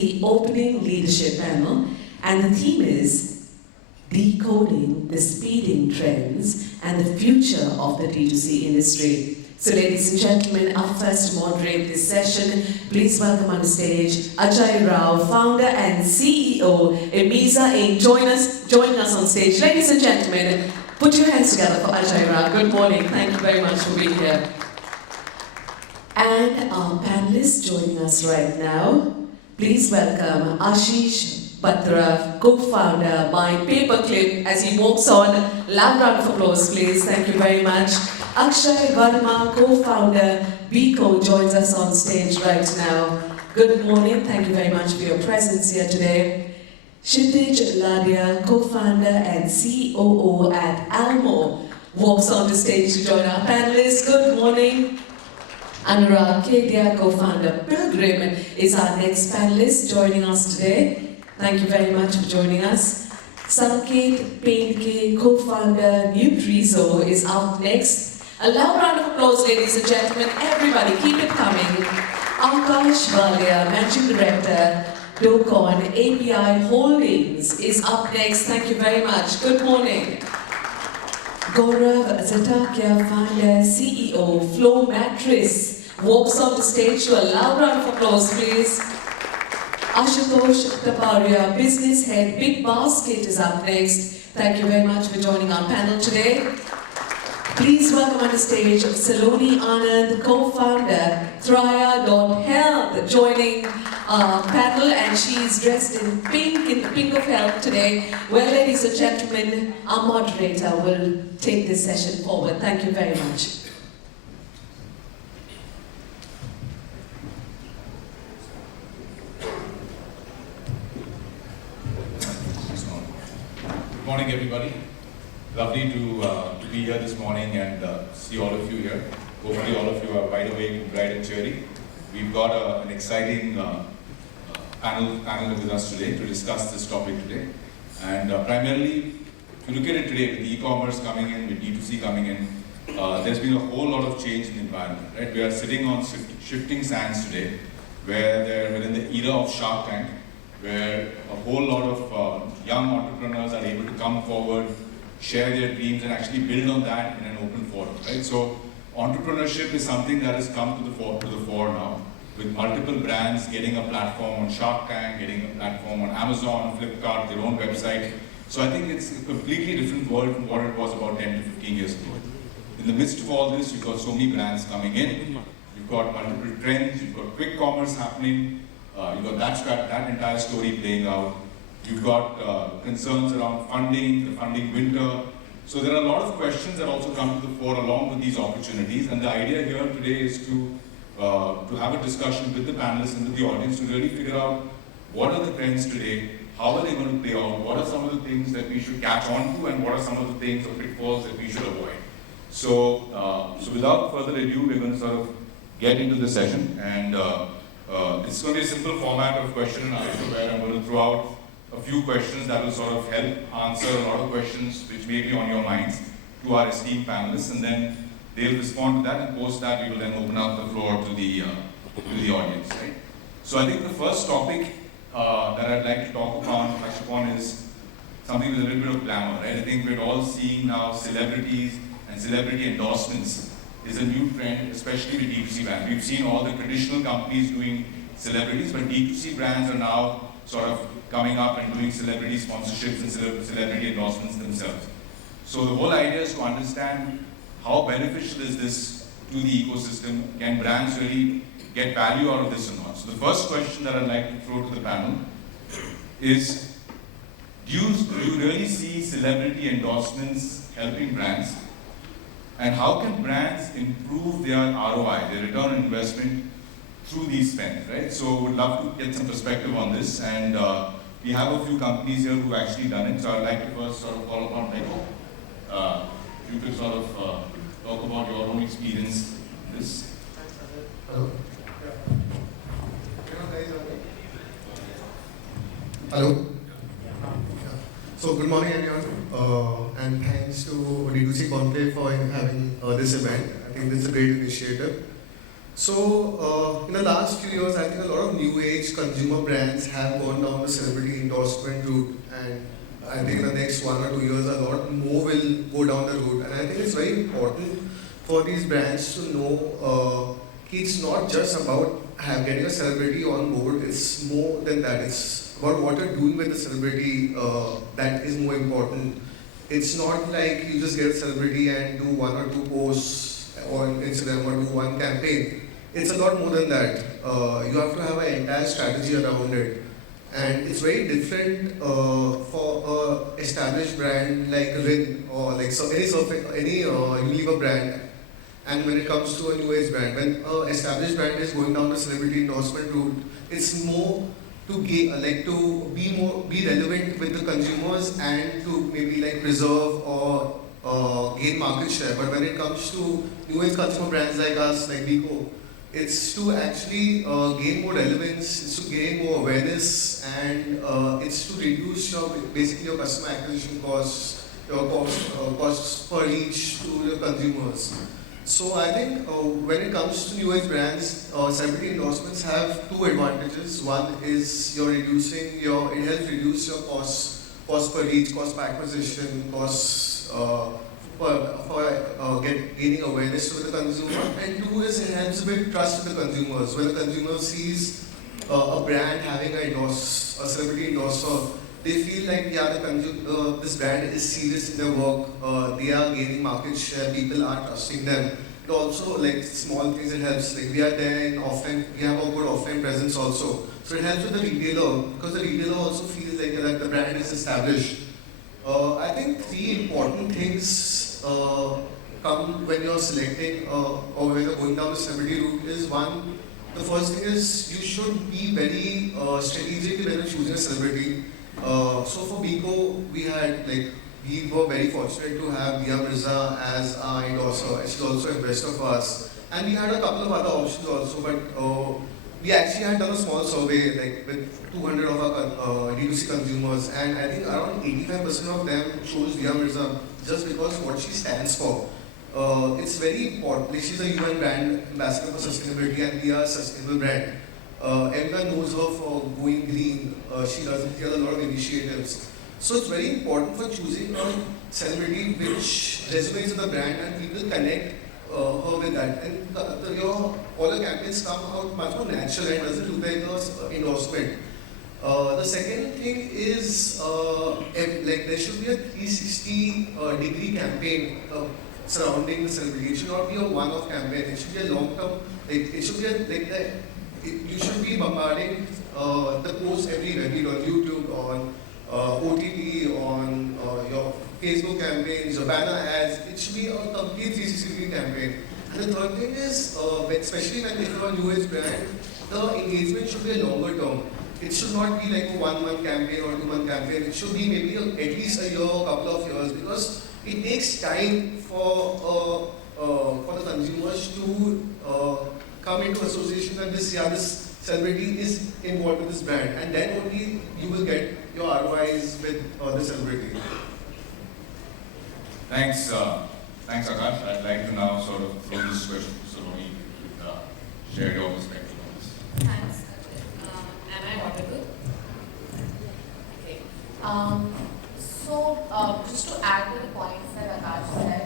the opening leadership panel, and the theme is Decoding the Speeding Trends and the Future of the D2C Industry. So ladies and gentlemen, up first to moderate this session, please welcome on the stage Ajay Rao, founder and CEO, Emiza Inc. Joining us on stage. Ladies and gentlemen, put your hands together for Ajay Rao. Good morning, thank you very much for being here. And our panelists joining us right now, please welcome Aashish Batra, co-founder, myPAPERCLIP, as he walks on. Loud round of applause, please. Thank you very much. Akshay, Varma, co-founder, Beco, joins us on stage right now. Good morning. Thank you very much for your presence here today. Kshitij, Ladia, co-founder and COO at Almo, walks on the stage to join our panelists. Good morning. Anurag, Kedia, co-founder, Pilgrim, is our next panelist joining us today. Thank you very much for joining us. Saanket, Pendke, co-founder, Nutrizoe, is up next. A loud round of applause, ladies and gentlemen. Everybody, keep it coming. Akash, Valia, Managing Director, Docon, API Holdings, is up next. Thank you very much. Good morning. Gaurav, Zatakia, founder, CEO, Flow Mattress, walks on the stage. To a loud round of applause, please. Aashutosh, Taparia, business head, Big Basket, is up next. Thank you very much for joining our panel today. Please welcome on the stage Saloni Anand, co-founder, traya.health, joining our panel, and she is dressed in the pink of health today. Well, ladies and gentlemen, our moderator will take this session forward. Thank you very much. Good morning, everybody. Lovely to be here this morning and see all of you here. Hopefully all of you are wide awake, bright and cheery. We've got an exciting panel with us today to discuss this topic today. And primarily, if you look at it today, with e-commerce coming in, with D2C coming in, there's been a whole lot of change in the environment. Right? We are sitting on shifting sands today, where we're in the era of Shark Tank, where a whole lot of young entrepreneurs are able to come forward, share their dreams, and actually build on that in an open forum, right? So entrepreneurship is something that has come to the fore now, with multiple brands getting a platform on Shark Tank, getting a platform on Amazon, Flipkart, their own website. So I think it's a completely different world from what it was about 10 to 15 years ago. In the midst of all this, you've got so many brands coming in, you've got multiple trends, you've got quick commerce happening, you've got that entire story playing out. You've got concerns around funding, the funding winter. So there are a lot of questions that also come to the fore along with these opportunities. And the idea here today is to have a discussion with the panelists and with the audience to really figure out what are the trends today, how are they going to play out, what are some of the things that we should catch on to, and what are some of the things or pitfalls that we should avoid. So, without further ado, we're going to sort of get into the session. And it's going to be a simple format of question and answer, where I'm going to throw out a few questions that will sort of help answer a lot of questions which may be on your minds to our esteemed panelists, and then they'll respond to that, and post that we will then open up the floor to the audience, right? So I think the first topic that I'd like to touch upon is something with a little bit of glamour, right? I think we're all seeing now celebrities and celebrity endorsements is a new trend, especially with D2C brands. We've seen all the traditional companies doing celebrities, but D2C brands are now sort of coming up and doing celebrity sponsorships and celebrity endorsements themselves. So the whole idea is to understand how beneficial is this to the ecosystem. Can brands really get value out of this or not? So the first question that I'd like to throw to the panel is, do you really see celebrity endorsements helping brands? And how can brands improve their ROI, their return on investment, through these spends, right? So would love to get some perspective on this, and we have a few companies here who've actually done it. So I'd like to first sort of call upon Beco. If you could sort of talk about your own experience in this. Hello. Hello. So good morning, everyone, and thanks to D2C Conclave for having this event. I think this is a great initiative. So, in the last few years, I think a lot of new age consumer brands have gone down the celebrity endorsement route, and I think in the next 1 or 2 years, a lot more will go down the route. And I think it's very important for these brands to know it's not just about getting a celebrity on board, it's more than that. It's about what you're doing with the celebrity that is more important. It's not like you just get a celebrity and do 1 or 2 posts on Instagram or do one campaign. It's a lot more than that. You have to have an entire strategy around it. And it's very different for an established brand like Rin or like any Unilever brand. And when it comes to a new age brand, when an established brand is going down the celebrity endorsement route, it's more to be relevant with the consumers and to maybe like preserve or gain market share. But when it comes to new age consumer brands like us, like Beco, it's to actually gain more relevance, it's to gain more awareness, and it's to reduce basically your customer acquisition costs, your costs per reach to the consumers. So I think when it comes to new age brands, celebrity endorsements have 2 advantages. One is it helps reduce your costs per reach, cost per acquisition, costs for gaining awareness to the consumer. And 2 is it helps build trust in the consumers. When the consumer sees a brand having a celebrity endorser, they feel like this brand is serious in their work. They are gaining market share. People are trusting them. It also like small things. It helps. Like we are there in offline. We have a good offline presence also. So it helps with the retailer because the retailer also feels like that the brand is established. I think 3 important things come when you're selecting or when you're going down the celebrity route. Is one. The first thing is you should be very strategic when you're choosing a celebrity. So for Beco, we were very fortunate to have Emiza as our endorser. She's also a investor for us. And we had a couple of other options also, but we actually had done a small survey with 200 of our D2C consumers, and I think around 85% of them chose Emiza just because what she stands for. It's very important. She's a UN brand ambassador for sustainability, and we are a sustainable brand. Everyone knows her for going green. She has a lot of initiatives. So it's very important for choosing a celebrity which resonates with the brand and people connect her with that. And all your campaigns come out much more natural and doesn't look like an endorsement. The second thing is there should be a 360-degree campaign surrounding the celebrity. It should not be a one-off campaign. It should be a long-term. It should be you should be bombarding the post everywhere, be it on YouTube, on OTT, on your Facebook campaigns, your banner ads. It should be a complete 360-degree campaign. And the third thing is, especially when you're a new age brand, the engagement should be a longer term. It should not be like a 1-month campaign or 2-month campaign. It should be maybe at least a year, a couple of years, because it takes time for the consumers to come into association that this celebrity is involved with this brand, and then only you will get your ROIs with the celebrity. Thanks, Akash. I'd like to now sort of throw this question to Saloni to share your perspective on this. Thanks, Ajay. Am I audible? Okay. Just to add to the points that Akash said,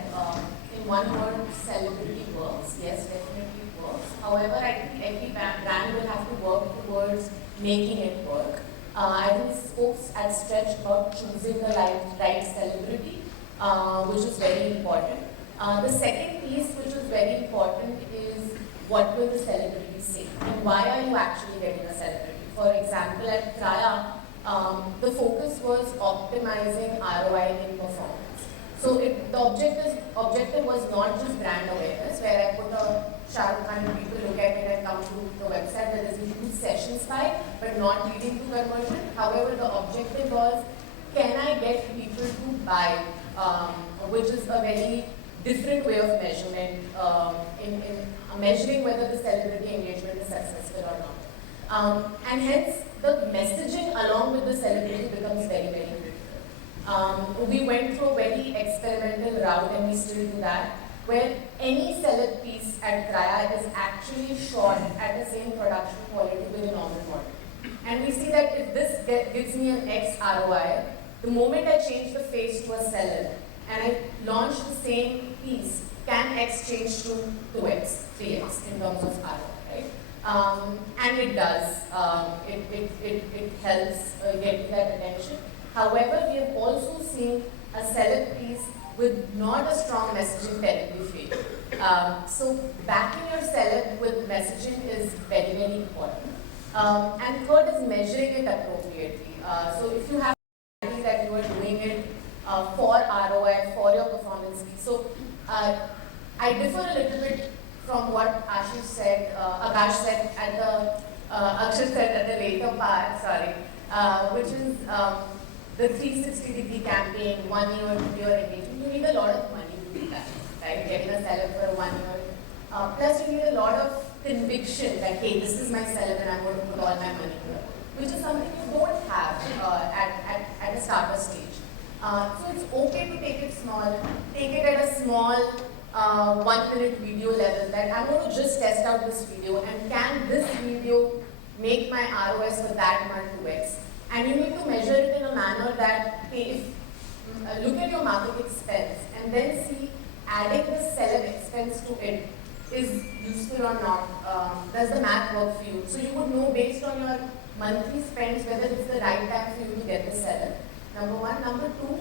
in one word, celebrity works. Yes, definitely works. However, I think every brand will have to work towards making it work. I think folks at stretch about choosing the right celebrity, which is very important. The second piece, which is very important, is what will the celebrity say and why are you actually getting a celebrity? For example, at Traya, the focus was optimizing ROI in performance. So the objective was not just brand awareness, where I put a Shah Rukh Khan, people look at it and come to the website, where there's a huge session spike, but not leading to conversion. However, the objective was, can I get people to buy, which is a very different way of measurement, in measuring whether the celebrity engagement is successful or not. And hence, the messaging along with the celebrity becomes very, very critical. We went through a very experimental route, and we still do that, where any celeb piece at Traya is actually shot at the same production quality with a normal model. And we see that if this gives me an X ROI, the moment I change the face to a seller and I launch the same piece, can X change to 2X, 3X in terms of ROI, right? And it does. It helps get that attention. However, we have also seen a seller piece with not a strong messaging terribly fail. So backing your seller with messaging is very, very important. And third is measuring it appropriately. So if you have that you are doing it for ROI, for your performance piece. So I differ a little bit from what Ashish said, Akash said at the, Akshay said at the later part, which is the 360-degree campaign, 1 year, 2 year engagement. You need a lot of money to do that, right? Getting a seller for 1 year. Plus you need a lot of conviction that, hey, this is my seller and I'm going to put all my money here, which is something you don't have at a starter stage. So it's okay to take it small, take it at a small 1 minute video level that I'm going to just test out this video and can this video make my ROS for that month 2x. And you need to measure it in a manner that, hey, if look at your market expense and then see adding the seller expense to it is useful or not. Does the math work for you? So you would know based on your monthly spends whether it's the right time for you to get the seller. Number one. Number two,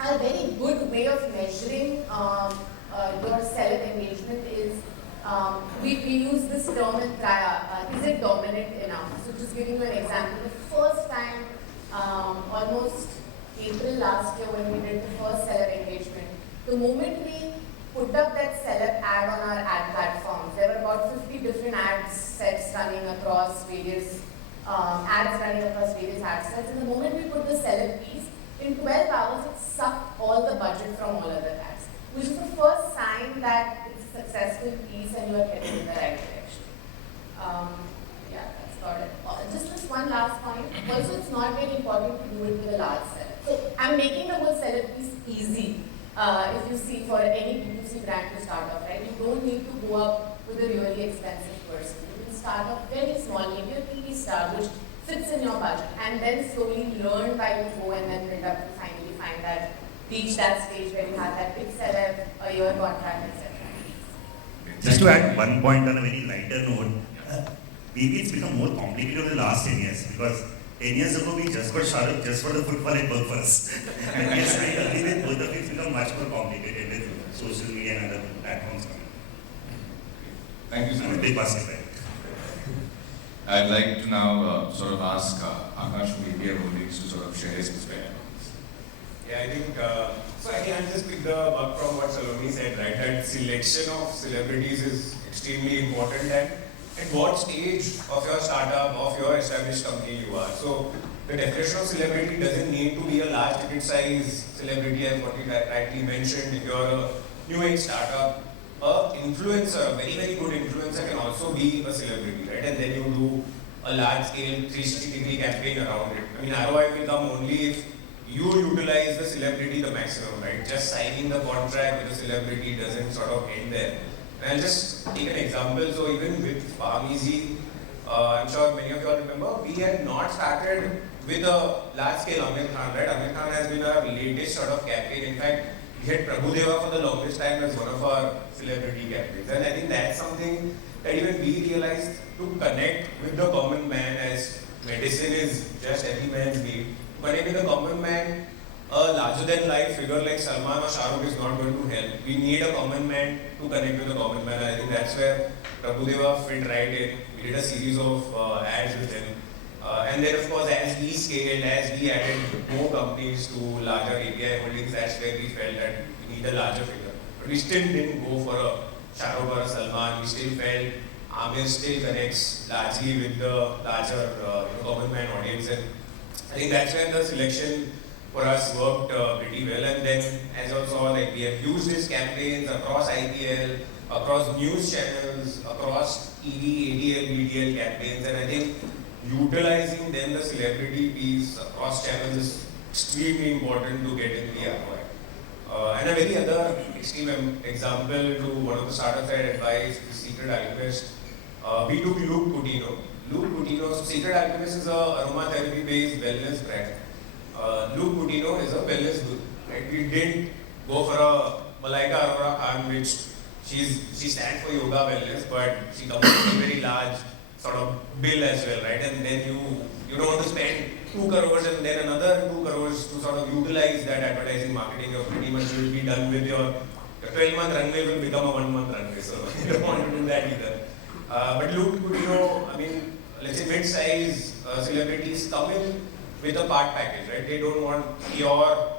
a very good way of measuring your seller engagement is we use this term in Traya. Is it dominant enough? So just giving you an example. The first time, almost April last year when we did the first seller engagement, the moment we put up that seller ad on our ad platforms, there were about 50 different ad sets running across various ad sets. And the moment we put the seller piece, in 12 hours it sucked all the budget from all other ads, which is the first sign that it's a successful piece and you are heading in the right direction. Yeah, that's got it. Just this one last point. Also, it's not very important to do it with a large seller. So I'm making the whole seller piece easy. If you see for any D2C brand to start off, right? You don't need to go up with a really expensive person. You can start off very small, maybe a TV star, which fits in your budget, and then slowly learn by you go and then build up to finally find that, reach that stage where you have that big seller, a year contract, etc. Just to add one point on a very lighter note, maybe it's become more complicated over the last 10 years because 10 years ago we just got Shahrukh just for the football and purpose. And yes, I agree with both of it, it's become much more complicated with social media and other platforms coming. Thank you so I'm a much. big basket fan. I'd like to now sort of ask Akash from API Holdings to sort of share his perspective on this. Yeah, I think, so I think I'll just pick the up from what Saloni said, right, that selection of celebrities is extremely important and at what stage of your startup, of your established company you are. So the definition of celebrity doesn't need to be a large ticket size celebrity as what you rightly mentioned. If you're a new age startup, an influencer, a very, very good influencer can also be a celebrity, right? And then you do a large scale 360-degree campaign around it. I mean, ROI will come only if you utilize the celebrity the maximum, right? Just signing the contract with a celebrity doesn't sort of end there. And I'll just take an example. So even with Farmeasy, I'm sure many of you all remember, we had not started with a large scale Amir Khan, right? Amir Khan has been our latest sort of campaign. In fact, we had Prabhudeva for the longest time as one of our celebrity campaigns. And I think that's something that even we realized to connect with the common man, as medicine is just every man's need. Connect with the common man, a larger than life figure like Salman or Shahrukh is not going to help. We need a common man to connect with the common man. I think that's where Prabhudeva fit right in. We did a series of ads with him. And then of course as we scaled, as we added more companies to larger API holdings, that's where we felt that we need a larger figure. But we still didn't go for a Shahrukh or a Salman. We still felt Amir still connects largely with the larger common man audience. And I think that's where the selection for us worked pretty well. And then as you saw, like we have used these campaigns across IPL, across news channels, across TV, ADL, BDL campaigns. And I think utilizing then the celebrity piece across channels is extremely important to get in the ROI. And a very other extreme example to one of the startups I advised is Secret Alchemist. We took Luke Coutinho. Luke Coutinho, so Secret Alchemist is a aromatherapy based wellness brand. Luke Coutinho is a wellness guru. Right? We didn't go for a Malaika Arora Khan, which she stands for yoga wellness, but she comes with a very large sort of bill as well, right? And then you don't want to spend 2 crores and then another 2 crores to sort of utilize that advertising marketing. You're pretty much will be done with your 12-month runway will become a 1-month runway, so you don't want to do that either. But Luke Coutinho, I mean, let's say mid-size celebrities come in with a part package, right? They don't want pure,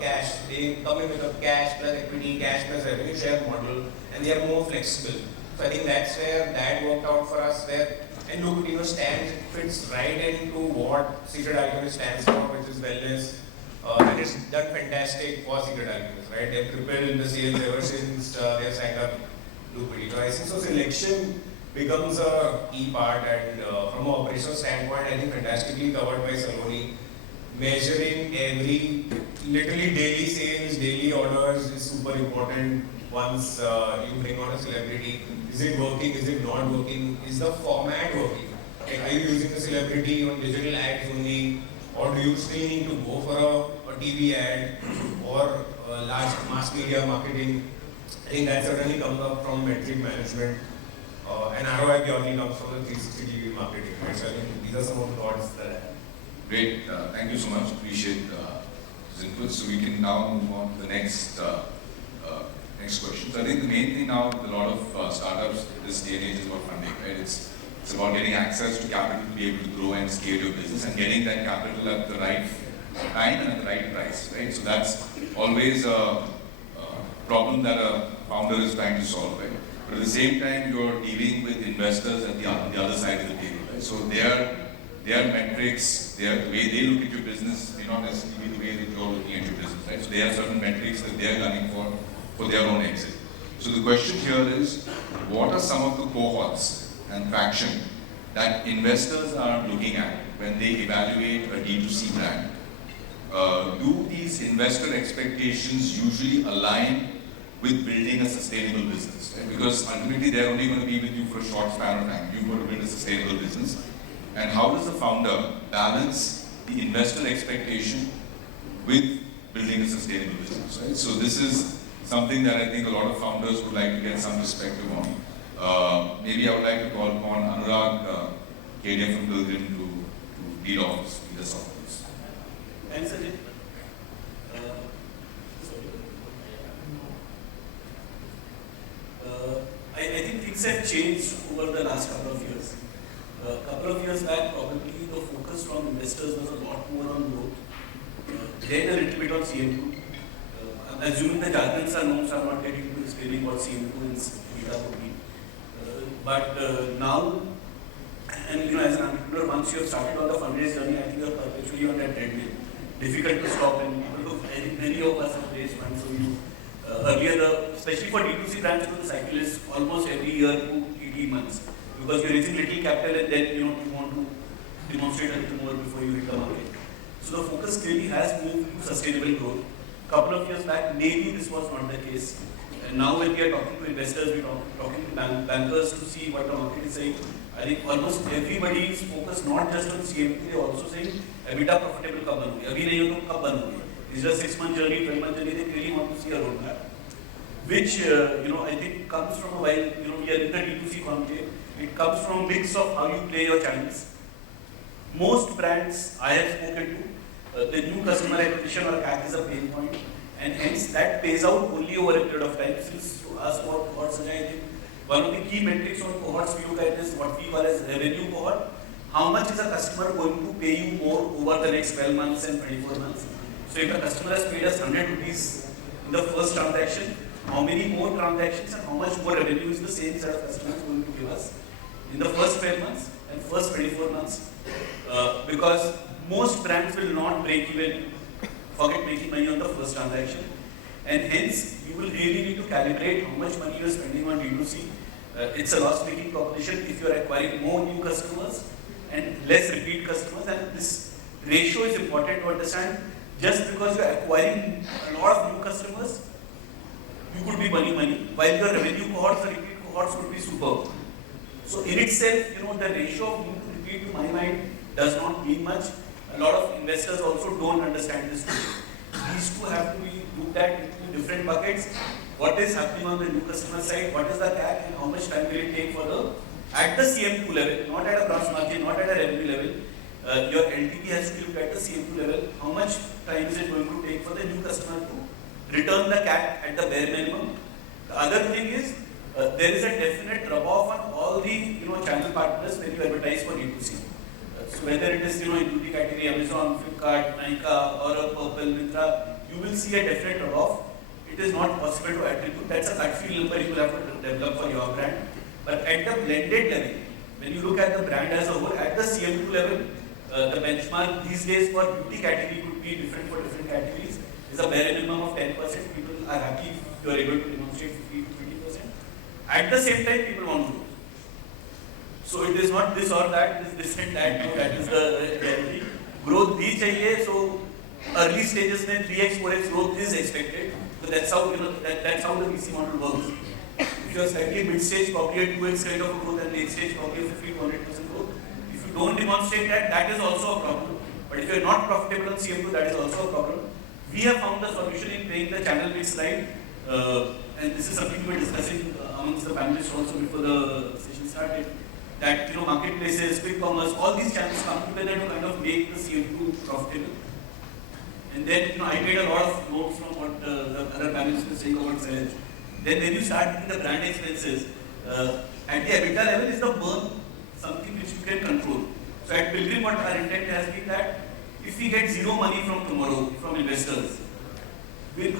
cash. They come in with a cash plus equity, cash plus revenue share model, and they are more flexible. So I think that's where that worked out for us. And Luke Coutinho fits right into what Secret Alchemist stands for, which is wellness. And it's done fantastic for Secret Alchemist, right? They've tripled the sales ever since they've signed up Luke Coutinho. I think so. Selection becomes a key part, and from an operational standpoint, I think fantastically covered by Saloni. Measuring every, literally daily sales, daily orders is super important. Once you bring on a celebrity, is it working? Is it not working? Is the format working? Like, are you using the celebrity on digital ads only, or do you still need to go for a TV ad or large mass media marketing? I think that certainly comes up from metric management, and ROI purely comes from the 360-degree marketing. Right? So I think these are some of the thoughts that I have. Great, thank you so much. Appreciate this input. So we can now move on to the next question. So I think the main thing now with a lot of startups this day and age is about funding, right? It's about getting access to capital to be able to grow and scale your business and getting that capital at the right time and at the right price, right? So that's always a problem that a founder is trying to solve, right? But at the same time, you're dealing with investors at the other side of the table, right? So their metrics, the way they look at your business may not necessarily be the way that you're looking at your business, right? So they have certain metrics that they're gunning for their own exit. So the question here is, what are some of the cohorts and traction that investors are looking at when they evaluate a D2C brand? Do these investor expectations usually align with building a sustainable business, right? Because ultimately they're only going to be with you for a short span of time. You've got to build a sustainable business. And how does the founder balance the investor expectation with building a sustainable business, right? So this is something that I think a lot of founders would like to get some perspective on. Maybe I would like to call upon Anurag, Kedia from Pilgrim to lead us off this. Thanks, Ajay. I think things have changed over the last couple of years. A couple of years back, probably the focus from investors was a lot more on growth, then a little bit on CM2. I'm assuming the jargons are known, so I'm not getting into explaining what CM2 and EBITDA would be. But now, and as an entrepreneur, once you have started on the fundraise journey, I think you're perpetually on that treadmill. Difficult to stop, and many of us have raised funds. So earlier, especially for D2C brands, the cycle is almost every year to 18 months. Because you're raising little capital and then you want to demonstrate a little more before you hit the market. So the focus clearly has moved to sustainable growth. Couple of years back, maybe this was not the case. And now when we are talking to investors, we're talking to bankers to see what the market is saying. I think almost everybody is focused not just on CMP, they're also saying EBITDA profitable कब बनोगे? अभी नहीं हो तो कब बनोगे? It's a 6-month journey, 12-month journey. They really want to see a roadmap, which I think comes from a while. We are in the D2C conclave. It comes from a mix of how you play your channels. Most brands I have spoken to, the new customer acquisition or CAC is a pain point, and hence that pays out only over a period of time. Since you asked about cohorts, I think one of the key metrics on cohorts we look at is what we call as revenue cohort. How much is a customer going to pay you more over the next 12 months and 24 months? So if a customer has paid us 100 rupees in the first transaction, how many more transactions and how much more revenue is the same set of customers going to give us in the first 12 months and first 24 months? Because most brands will not break even, forget making money on the first transaction, and hence you will really need to calibrate how much money you are spending on D2C. It's a loss-making proposition if you are acquiring more new customers and less repeat customers, and this ratio is important to understand. just because you're acquiring a lot of new customers, you could be money, while your revenue cohorts or repeat cohorts could be superb. So in itself, the ratio of new to repeat to my mind does not mean much. A lot of investors also don't understand this today. These two have to be looked at into different buckets. What is happening on the new customer side, what is the CAC, and how much time will it take for at the CM2 level, not at a gross margin, not at a revenue level. Your LTV has to be looked at the CM2 level. How much time is it going to take for the new customer to return the CAC at the bare minimum? The other thing is, there is a definite rub-off on all the channel partners when you advertise for D2C. So whether it is in beauty category, Amazon, Flipkart, Nykaa, or a Purple, Myntra, you will see a definite rub-off. It is not possible to attribute. That's a gut feel number you will have to develop for your brand. But at the blended level, when you look at the brand as a whole, at the CM2 level, the benchmark these days for beauty category could be different for different categories. Is a bare minimum of 10%. People are happy if you are able to demonstrate 15 to 20%. At the same time, people want growth. So it is not this or that, it is this and that. No, that is the reality. Growth bhi chahiye, so early stages mein 3x, 4x growth is expected. So that's how that's how the VC model works. If you are slightly mid-stage, probably a 2x kind of a growth, and late stage, probably a 50 to 100% growth. If you don't demonstrate that, that is also a problem. But if you are not profitable on CM2, that is also a problem. We have found the solution in playing the channel mix line, and this is something we were discussing amongst the panelists also before the session started. That marketplaces, quick commerce, all these channels come together to kind of make the CM2 profitable. And then I made a lot of notes from what the other panelists were saying about sellage. Then when you start doing the brand expenses, at the EBITDA level is the burn something which you can control. So at Pilgrim, what our intent has been that if we get zero money from tomorrow from investors,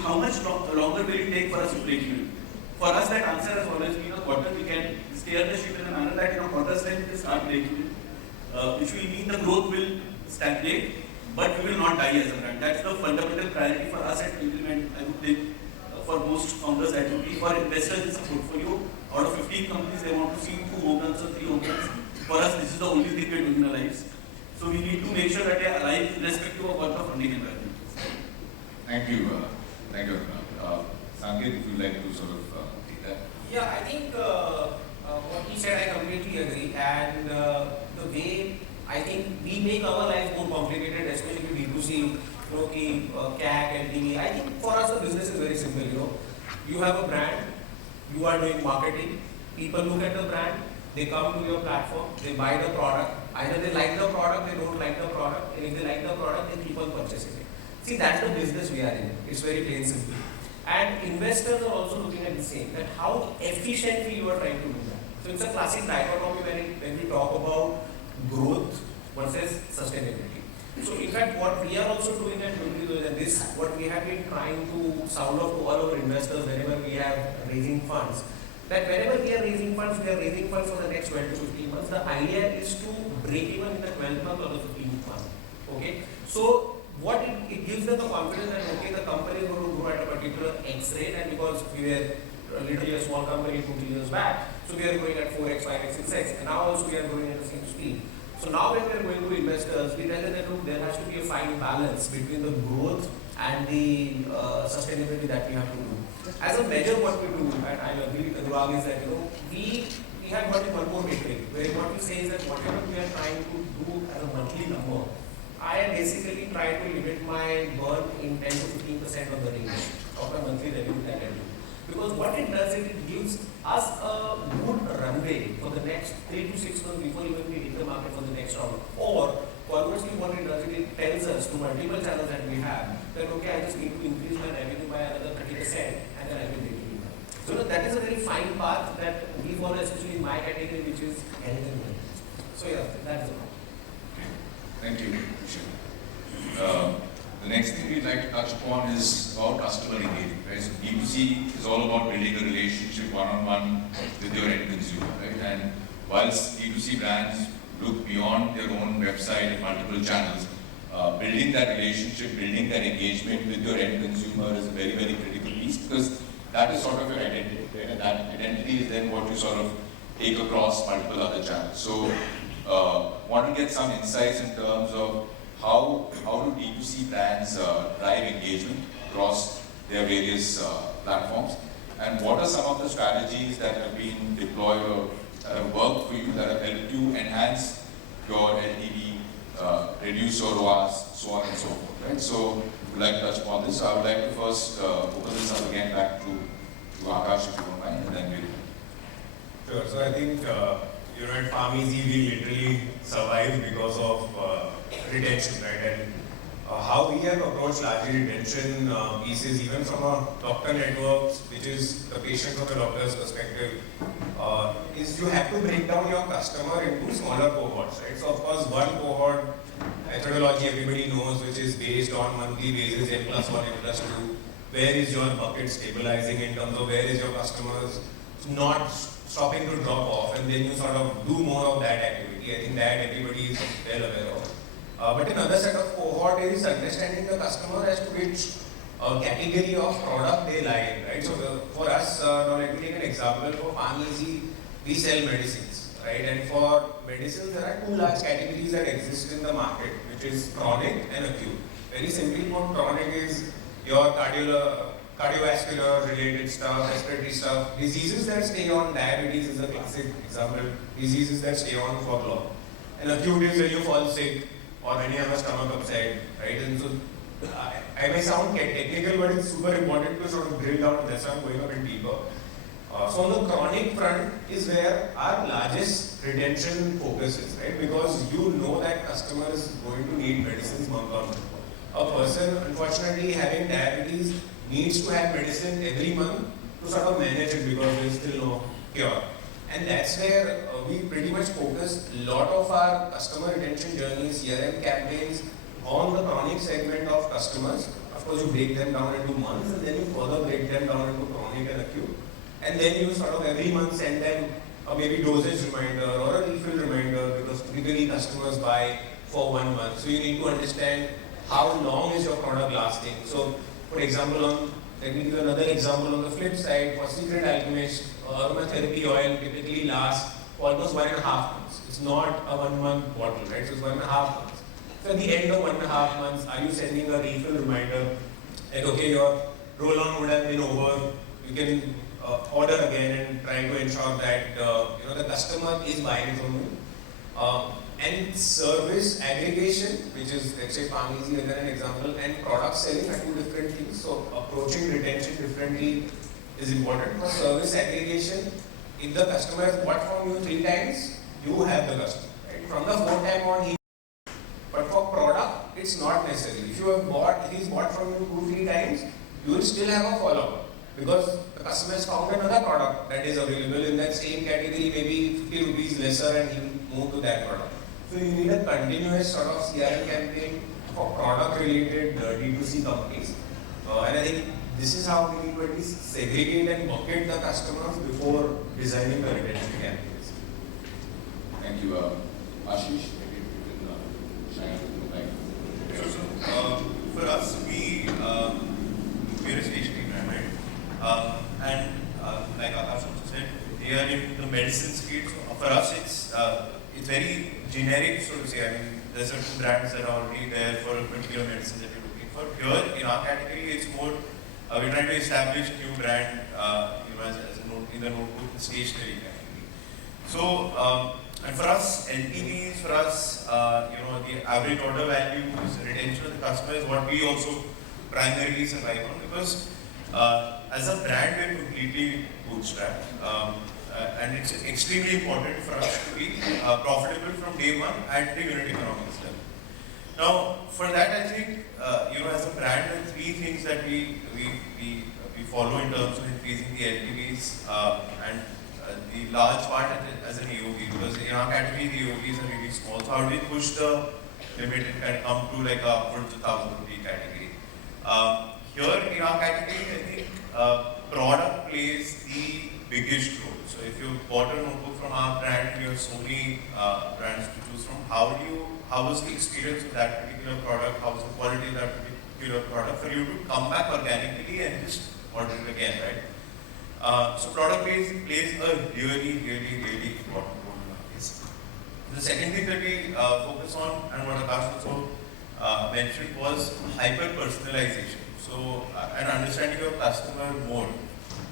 how much longer will it take for us to break even? For us, that answer has always been a quarter. We can steer the ship in a manner that in a quarter's time it will start breaking even, which will mean the growth will stagnate, but we will not die as a brand. That's the fundamental priority for us at Pilgrim, and I would think for most founders that would be. For investors, it's a portfolio. Out of 15 companies, they want to see 2 home runs or 3 home runs. For us, this is the only thing we're doing in our lives. So we need to make sure that they are alive irrespective of what the funding environment is. Thank you. Thank you. Saanket, if you'd like to sort of take that. Yeah, I think what he said, I completely agree. And the way I think we make our life more complicated, especially with D2C, CAC and TV. I think for us the business is very simple. You have a brand, you are doing marketing, people look at the brand, they come to your platform, they buy the product. Either they like the product, they don't like the product, and if they like the product, they keep on purchasing it. See, that's the business we are in. It's very plain simple. And investors are also looking at the same, that how efficiently you are trying to do that. So it's a classic dichotomy when we talk about growth versus sustainability. So in fact, what we are also doing at Nutrizoe, and this what we have been trying to sound off to all our investors whenever we are raising funds, that whenever we are raising funds for the next 12 to 15 months. The idea is to break even in the 12th month or the 15th month. Okay? So what it gives them the confidence that okay, the company is going to grow at a particular X rate, and because we were literally a small company 2 years back, so we are growing at 4x, 5x, 6x, and now also we are growing at the same speed. So now when we are going to investors, we tell them that look, there has to be a fine balance between the growth and the sustainability that we have to do. As a measure, what we do, and I agree with Anurag, is that we have got one more metric where what we say is that whatever we are trying to do as a monthly number, I basically try to limit my burn in 10 to 15% of the range of my monthly revenue that I do. Because what it does is it gives us a good runway for the next 3 to 6 months before even we hit the market for the next round. Or conversely, what it does is it tells us to multiple channels that we have that okay, I just need to increase my revenue by another 30% and then I will break even. So that is a very fine path that we follow, especially in my category, which is health and wellness. So yeah, that is all. Thank you. The next thing we'd like to touch upon is about customer engagement. Right? So D2C is all about building a relationship one-on-one with your end consumer. Right? And whilst D2C brands look beyond their own website and multiple channels, building that relationship, building that engagement with your end consumer is a very, very critical piece, because that is sort of your identity. Right? And that identity is then what you sort of take across multiple other channels. So want to get some insights in terms of how do D2C brands drive engagement across their various platforms, and what are some of the strategies that have been deployed or that have worked for you, that have helped you enhance your LTV, reduce your ROAS, so on and so forth, right? So, we'd like to touch upon this. So I would like to first open this up again back to Akash, if you don't mind, and then we'll... Sure. So I think, at PharmEasy, we literally survive because of retention, right? And how we have approached largely retention pieces, even from a doctor network, which is the patient from the doctor's perspective, is you have to break down your customer into smaller cohorts, right? So of course, one cohort, methodology everybody knows, which is based on monthly basis, N+1, N+2, where is your bucket stabilizing in terms of where is your customers not stopping to drop off, and then you sort of do more of that activity. I think that everybody is well aware of. But another set of cohort is understanding the customer as to which category of product they lie in, right? So for us, now let me take an example. For PharmEasy, we sell medicines, right? And for medicines, there are two large categories that exist in the market, which is chronic and acute. Very simply put, chronic is your cardiovascular related stuff, respiratory stuff, diseases that stay on. Diabetes is a classic example, diseases that stay on for long. And acute is when you fall sick or when you have a stomach upset, right? And so I may sound technical, but it's super important to sort of drill down, and that's why I'm going a bit deeper. So on the chronic front is where our largest retention focus is, right? Because you know that customer is going to need medicines month on month. A person, unfortunately, having diabetes needs to have medicine every month to sort of manage it because there is still no cure. And that's where we pretty much focus a lot of our customer retention journeys, year-end campaigns on the chronic segment of customers. Of course, you break them down into months, and then you further break them down into chronic and acute. And then you sort of every month send them a maybe dosage reminder or a refill reminder, because typically customers buy for 1 month. So you need to understand how long is your product lasting. So for example, let me give another example on the flip side. For Secret Alchemist, aromatherapy oil typically lasts for almost 1.5 months. It's not a 1 month bottle, right? So it's 1.5 months. So at the end of 1.5 months, are you sending a refill reminder that, okay, your roll-on would have been over, you can order again and try to ensure that the customer is buying from you. And service aggregation, which is, let's say, PharmEasy as an example, and product selling are two different things. So approaching retention differently is important. For service aggregation, if the customer has bought from you 3 times, you have the customer, right? From the 4th time on, but for product, it's not necessary. If he's bought from you 2-3 times, you will still have a follow-up, because the customer has found another product that is available in that same category, maybe 50 rupees lesser, and he will move to that product. So you need a continuous sort of CRM campaign for product-related D2C companies. And I think this is how we need to at least segregate and bucket the customers before designing the retention campaigns. Thank you. Aashish, maybe you can shine a light. Sure. So, for us, we're a stationery brand, right? And like Akash also said, we are in the medicines field. So for us, it's very generic, so to say. I mean, there's certain brands that are already there for a particular medicine that you're looking for. Here, in our category, it's more, we're trying to establish a new brand, as a note, in the notebook, the stationery category. So, and for us, LTVs, for us, the average order value, retention of the customer is what we also primarily survive on, because as a brand, we're completely bootstrapped. And it's extremely important for us to be profitable from day one at the unit economics level. Now, for that, I think, as a brand, there are 3 things that we follow in terms of increasing the LTVs, and the large part as an AOV, because in our category, the AOVs are really small. So how do we push the limit and come to like upwards of 1,000 rupee category? Here in our category, I think product plays the biggest role. So if you bought a notebook from our brand, you have so many brands to choose from. How was the experience of that particular product? How was the quality of that particular product for you to come back organically and just order it again, right? So product plays a really, really, really important role in our case. The second thing that we focus on, and what Akash also mentioned was hyper-personalization. So, and understanding your customer more,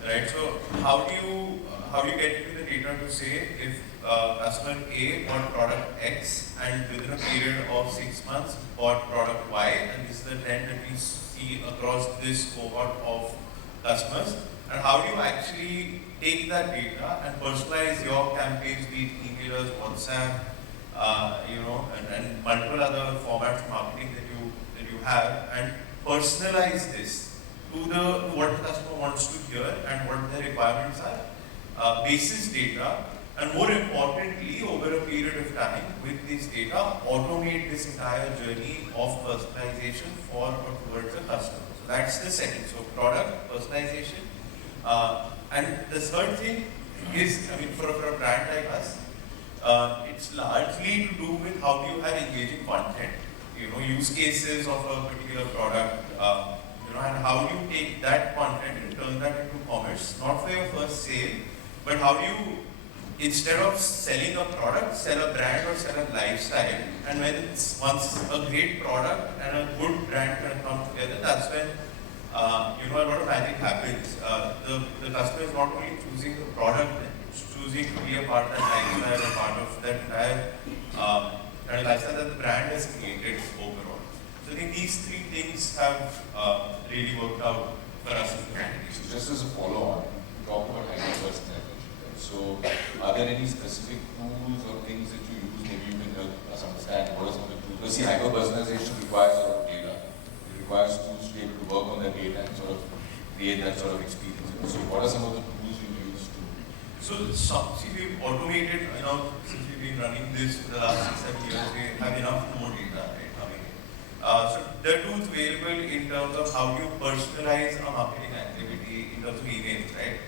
right? So, how do you get into the data to say if customer A bought product X and within a period of 6 months bought product Y, and this is the trend that we see across this cohort of customers, and how do you actually take that data and personalize your campaigns, be it emailers, WhatsApp, and multiple other formats of marketing that you have, and personalize this to what the customer wants to hear and what their requirements are, basis data, and more importantly, over a period of time, with this data, automate this entire journey of personalization for or towards the customer. So that's the second. So product personalization, and the third thing is, I mean, for a brand like us, it's largely to do with how you have engaging content, use cases of a particular product, and how do you take that content and turn that into commerce, not for your first sale, but how do you, instead of selling a product, sell a brand or sell a lifestyle. And when it's once a great product and a good brand can come together, that's when a lot of magic happens. The customer is not only choosing the product, it's choosing to be a part of that lifestyle, a part of that entire lifestyle that the brand has created overall. So I think these three things have really worked out for us as a brand. So just as a follow-on, talk about hyper-personalization. Right? So are there any specific tools or things that you use? Maybe you can help us understand what are some of the tools. Because see, hyper-personalization requires a lot of data. It requires tools to be able to work on that data and sort of create that sort of experience. So what are some of the tools you use to? So see, we've automated, since we've been running this for the last 6-7 years, we have enough more data, right? So there are tools available in terms of how you personalize a marketing activity in terms of emails, right?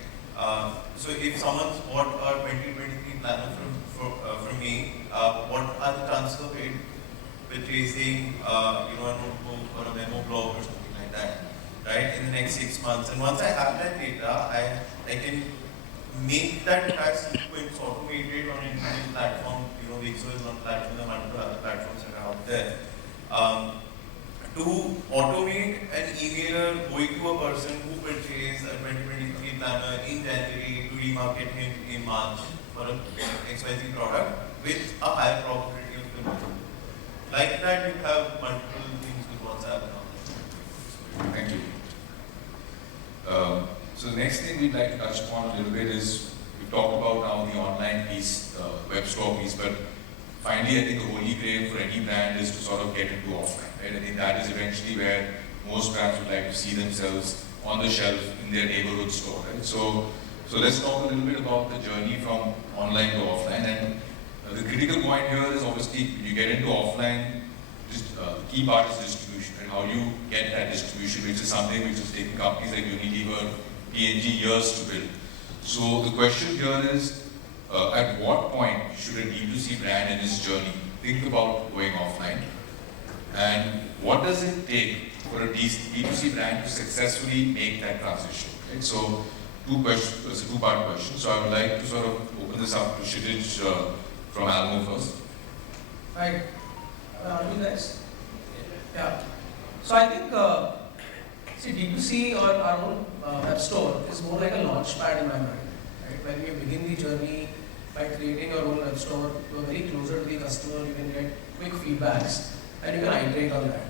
So if someone's bought a 2023 planner from me, what are the chances of it purchasing, a notebook or a memo blog or something like that, right? In the next 6 months, and once I have that data, I can make that entire sequence automated on an individual platform. Beco is one platform, there are multiple other platforms that are out there. To automate an emailer going to a person who purchased a 2023 planner in January to remarket him in March for an XYZ product with a higher probability of conversion. Like that, you have multiple things with WhatsApp and all that. Thank you. So the next thing we'd like to touch upon a little bit is, we've talked about now the online piece, web store piece, but finally, I think the holy grail for any brand is to sort of get into offline, right? I think that is eventually where most brands would like to see themselves on the shelf in their neighborhood store, right? So let's talk a little bit about the journey from online to offline. And the critical point here is obviously when you get into offline, the key part is distribution, and how you get that distribution, which is something which has taken companies like Unilever, P&G years to build. So the question here is, at what point should a D2C brand in its journey think about going offline? And what does it take for a D2C brand to successfully make that transition? Right? So it's a two-part question. So I would like to sort of open this up to Kshitij from Almo first. Right. Are you guys? Yeah. So I think, D2C or our own web store is more like a launch pad in my mind. Right? When you begin the journey by creating your own web store, you are very closer to the customer, you can get quick feedbacks and you can iterate on that.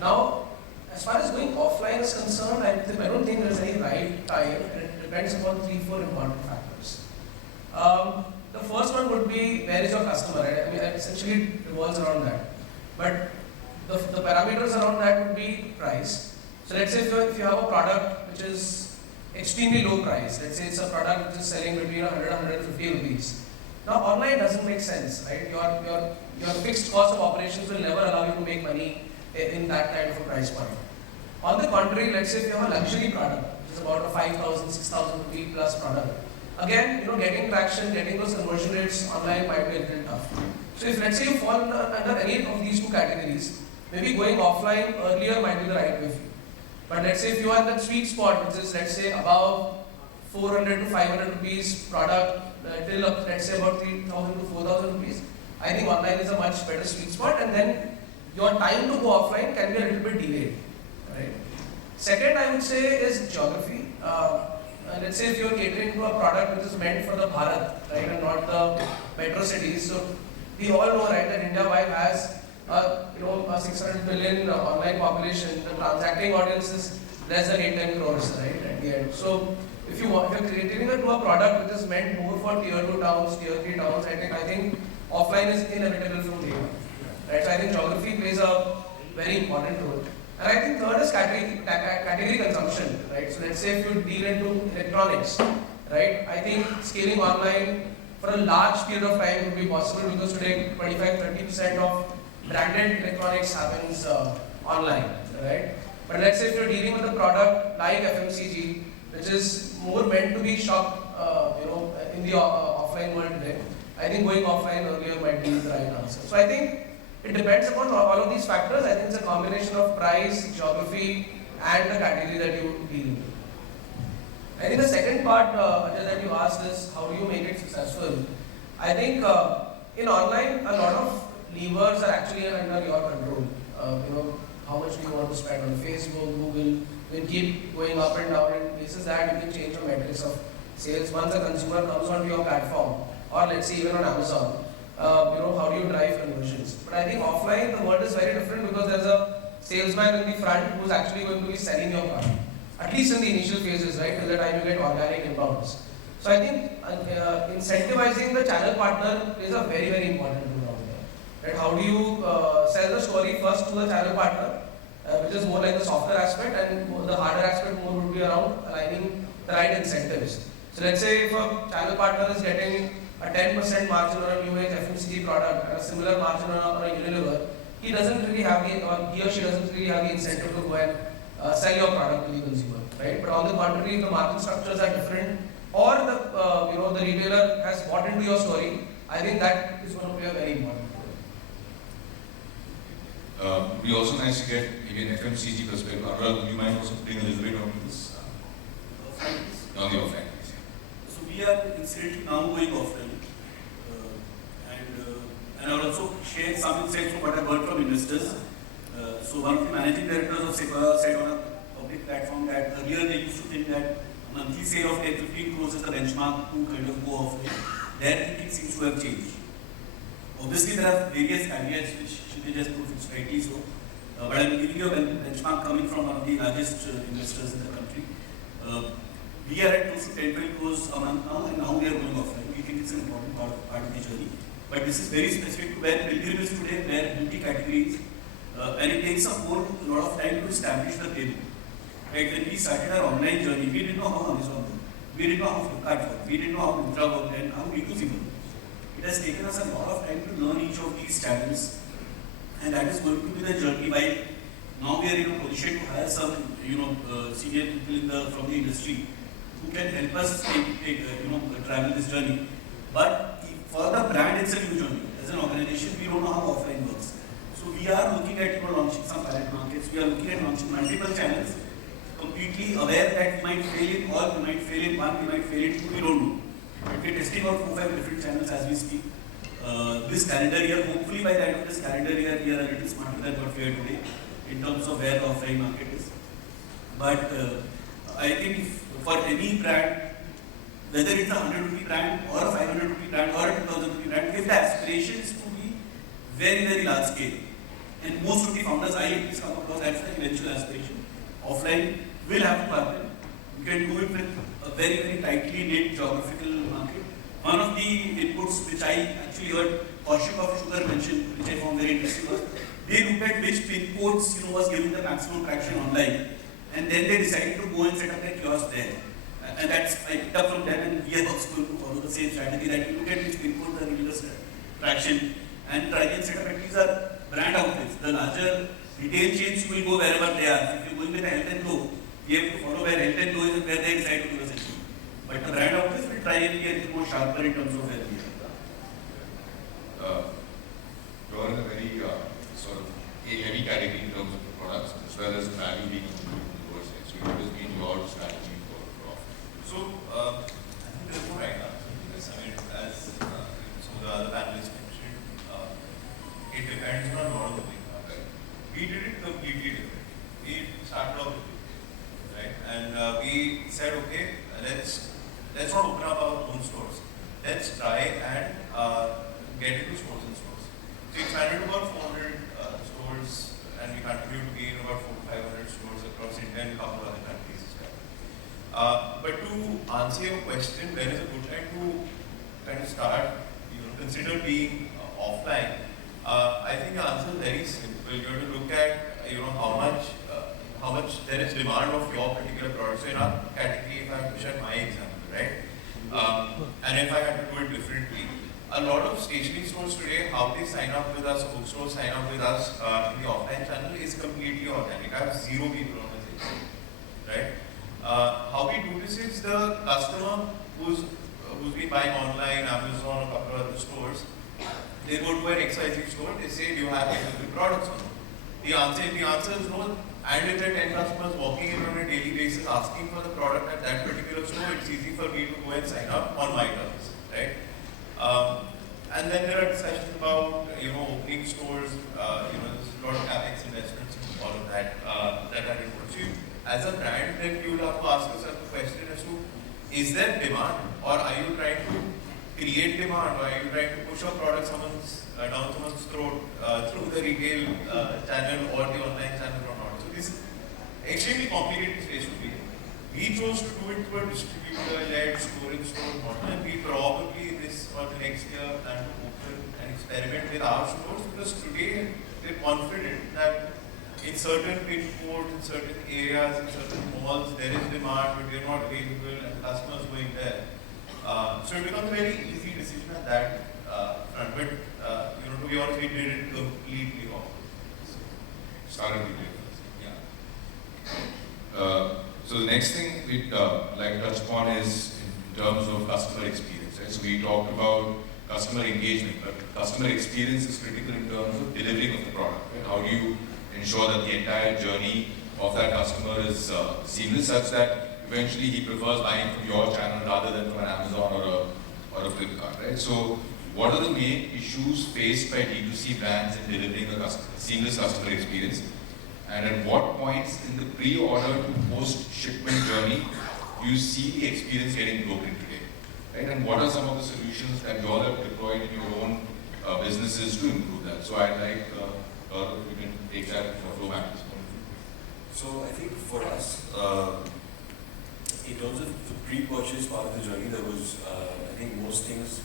Now, as far as going offline is concerned, I don't think there's any right time, and it depends upon 3-4 important factors. The first one would be, where is your customer? Right? I mean, it essentially revolves around that. But the parameters around that would be price. So let's say if you have a product which is extremely low price, let's say it's a product which is selling between 100 and 150 rupees. Now online doesn't make sense, right? Your fixed cost of operations will never allow you to make money in that kind of a price point. On the contrary, let's say if you have a luxury product, which is about a 5,000, 6,000 rupee plus product, again, getting traction, getting those conversion rates online might be a little tough. So if let's say you fall under any of these two categories, maybe going offline earlier might be the right way for you. But let's say if you are in that sweet spot, which is let's say above 400 to 500 rupees product, till let's say about 3,000 to 4,000 rupees, I think online is a much better sweet spot. And then your time to go offline can be a little bit delayed, right? Second, I would say is geography. Let's say if you're catering to a product which is meant for the Bharat, right, and not the metro cities. So we all know, right, that India has a 600 million online population. The transacting audience is less than 8-10 crores, right, at the end. So if you're catering to a product which is meant more for tier 2 towns, tier 3 towns, I think offline is inevitable from day one. Right? So I think geography plays a very important role. And I think third is category consumption, right? So let's say if you deal into electronics, right? I think scaling online for a large period of time would be possible because today 25-30% of branded electronics happens online, right? But let's say if you're dealing with a product like FMCG, which is more meant to be shopped, in the offline world today, I think going offline earlier might be the right answer. So I think it depends upon all of these factors. I think it's a combination of price, geography, and the category that you deal with. I think the second part, Ajay, that you asked is how do you make it successful? I think in online, a lot of levers are actually under your control. How much do you want to spend on Facebook, Google? You can keep going up and down, and basis that you can change the metrics of sales. Once a consumer comes onto your platform, or let's say even on Amazon, how do you drive conversions? But I think offline, the world is very different because there's a salesman in the front who's actually going to be selling your product. At least in the initial phases, right, till the time you get organic inbounds. So I think incentivizing the channel partner plays a very, very important role out there. Right? How do you sell the story first to the channel partner, which is more like the softer aspect, and the harder aspect more would be around aligning the right incentives. So let's say if a channel partner is getting a 10% margin on a new age FMCG product and a similar margin on a Unilever, he doesn't really have the, or he or she doesn't really have the incentive to go and sell your product to the consumer, right? But on the contrary, if the margin structures are different, or the retailer has bought into your story, I think that is going to play a very important role. We also nice to get maybe an FMCG perspective. Anurag, would you mind also putting a little bit on this? On the offline. So we are incidentally now going offline. And I will also share some insights from what I heard from investors. So one of the managing directors of Sequoia said on a public platform that earlier they used to think that monthly sale of 10-15 crores is the benchmark to kind of go offline. Their thinking seems to have changed. Obviously there are various caveats which Kshitij has proved it's rightly so. But I'm giving you a benchmark coming from one of the largest investors in the country. We are at close to 10-12 crores a month now, and now we are going offline. We think it's an important part of the journey. But this is very specific to where Pilgrim is today, where beauty categories, and it takes a lot of time to establish the table. Right? When we started our online journey, we didn't know how Amazon worked, we didn't know how Flipkart worked, we didn't know how Nutrizoe worked, and how D2C worked. It has taken us a lot of time to learn each of these channels, and that is going to be the journey. While now we are in a position to hire some, senior people from the industry who can help us travel this journey. But for the brand, it's a new journey. As an organization, we don't know how offline works. So we are looking at launching some pilot markets. We are looking at launching multiple channels, completely aware that we might fail in all, we might fail in one, we might fail in two, we don't know. But we're testing out 4-5 different channels as we speak. This calendar year, hopefully by the end of this calendar year, we are a little smarter than what we are today in terms of where the offline market is. But I think for any brand, whether it's a 100 rupee brand or a 500 rupee brand or a 2000 rupee brand, if the aspiration is to be very, very large scale, and most of the founders I at least come across, that's the eventual aspiration. Offline will have to happen. You can do it with a very, very tightly knit geographical market. One of the inputs which I actually heard Kaushik of Sugar mention, which I found very interesting, was they looked at which pin codes was giving the maximum traction online, and then they decided to go and set up their kiosk there. And that's, I picked up from them, and we are also going to follow the same strategy that you look at which pin codes are giving us traction and try and set up at least our brand outlets. The larger retail chains will go wherever they are. If you're going with a health and glow, we have to follow where health and glow is and where they decide to give us a. But the brand outlets will try and be a little more sharper in terms of where we are. You're in a very sort of a heavy category in terms of the products, as well as value being towards it. So what has been your strategy for offline? So, I think there's no right answer to this. I mean, as some of the other panelists mentioned, it depends on a lot of the things. consider being offline, I think the answer is very simple. You have to look at how much there is demand of your particular product. So in our category, if I have to share my example, right? And if I had to do it differently, a lot of stationery stores today, how they sign up with us, bookstores sign up with us in the offline channel is completely organic. I have 0 people on my sales, right? How we do this is the customer who's been buying online, Amazon, a couple of other stores, they go to an XYZ store, they say, do you have any products on? The answer is no. And if there are 10 customers walking in on a daily basis asking for the product at that particular store, it's easy for me to go and sign up on my terms, right? And then there are discussions about opening stores. There's a lot of capex investments and all of that that are involved. So as a brand, then you will have to ask yourself the question as to, is there demand, or are you trying to create demand, or are you trying to push a product down someone's throat through the retail channel or the online channel or not? So this is extremely complicated space to be in. We chose to do it through a distributor-led store model, and we probably this or the next year plan to open and experiment with our stores, because today we're confident that in certain pin codes, in certain areas, in certain malls, there is demand, but we're not available, and customers going there. So it becomes a very easy decision at that front. But to be honest, we did it completely wrong. Started retail first. Yeah. So the next thing we'd like to touch upon is in terms of customer experience. Right? So we talked about customer engagement, but customer experience is critical in terms of delivering of the product. Right? How do you ensure that the entire journey of that customer is seamless, such that eventually he prefers buying from your channel rather than from an Amazon or a Flipkart, right? So what are the main issues faced by D2C brands in delivering a seamless customer experience? And at what points in the pre-order to post-shipment journey do you see the experience getting broken today? Right? And what are some of the solutions that you all have deployed in your own businesses to improve that? So I'd like Gaurav, you can take that flow back this point. So I think for us, in terms of the pre-purchase part of the journey, there was, I think most things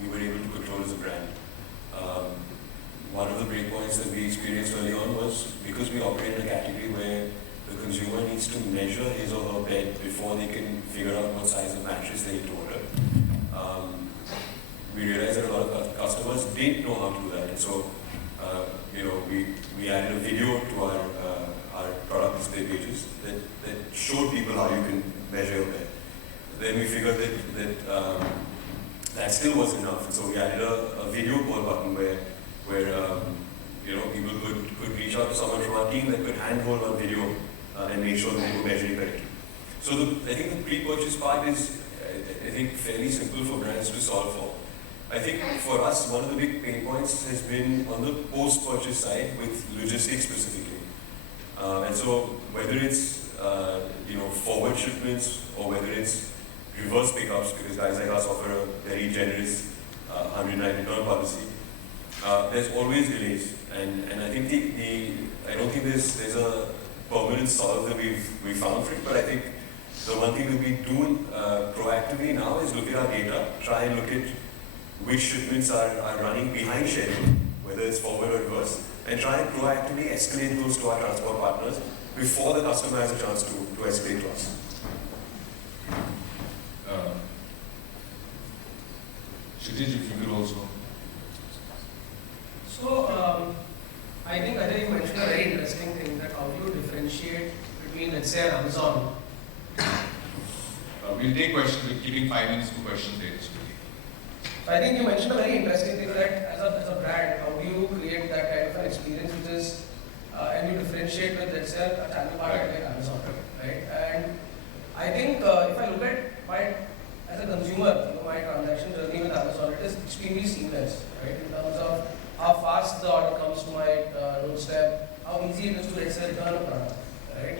we were able to control as a brand. One of the breakpoints that we experienced early on was because we operate in a category where the consumer needs to measure his or her bed before they can figure out what size of mattress they need to order. We realized that a lot of customers didn't know how to do that. And so, we added a video to our product display pages that showed people how you can measure your bed. Then we figured that still wasn't enough. And so we added a video call button where people could reach out to someone from our team that could handhold on video and make sure that they were measuring correctly. So I think the pre-purchase part is, I think, fairly simple for brands to solve for. I think for us, one of the big pain points has been on the post-purchase side with logistics specifically. And so whether it's forward shipments or whether it's reverse pickups, because guys like us offer a very generous 100-night return policy, there's always delays. And I think I don't think there's a permanent solve that we've found for it, but I think the one thing that we do proactively now is look at our data, try and look at which shipments are running behind schedule, whether it's forward or reverse, and try and proactively escalate those to our transport partners before the customer has a chance to escalate to us. Kshitij, if you could also. So, I think Ajay, you mentioned a very interesting thing, that how do you differentiate between, let's say, Amazon. We'll take questions, we're keeping 5 minutes to questions later. I think you mentioned a very interesting thing, that as a brand, how do you create that kind of an experience which is, and you differentiate with, let's say, a channel partner like Amazon, right? And I think if I look at as a consumer, my transaction journey with Amazon, it is extremely seamless, right? In terms of how fast the order comes to my doorstep, how easy it is to, let's say, return a product, right?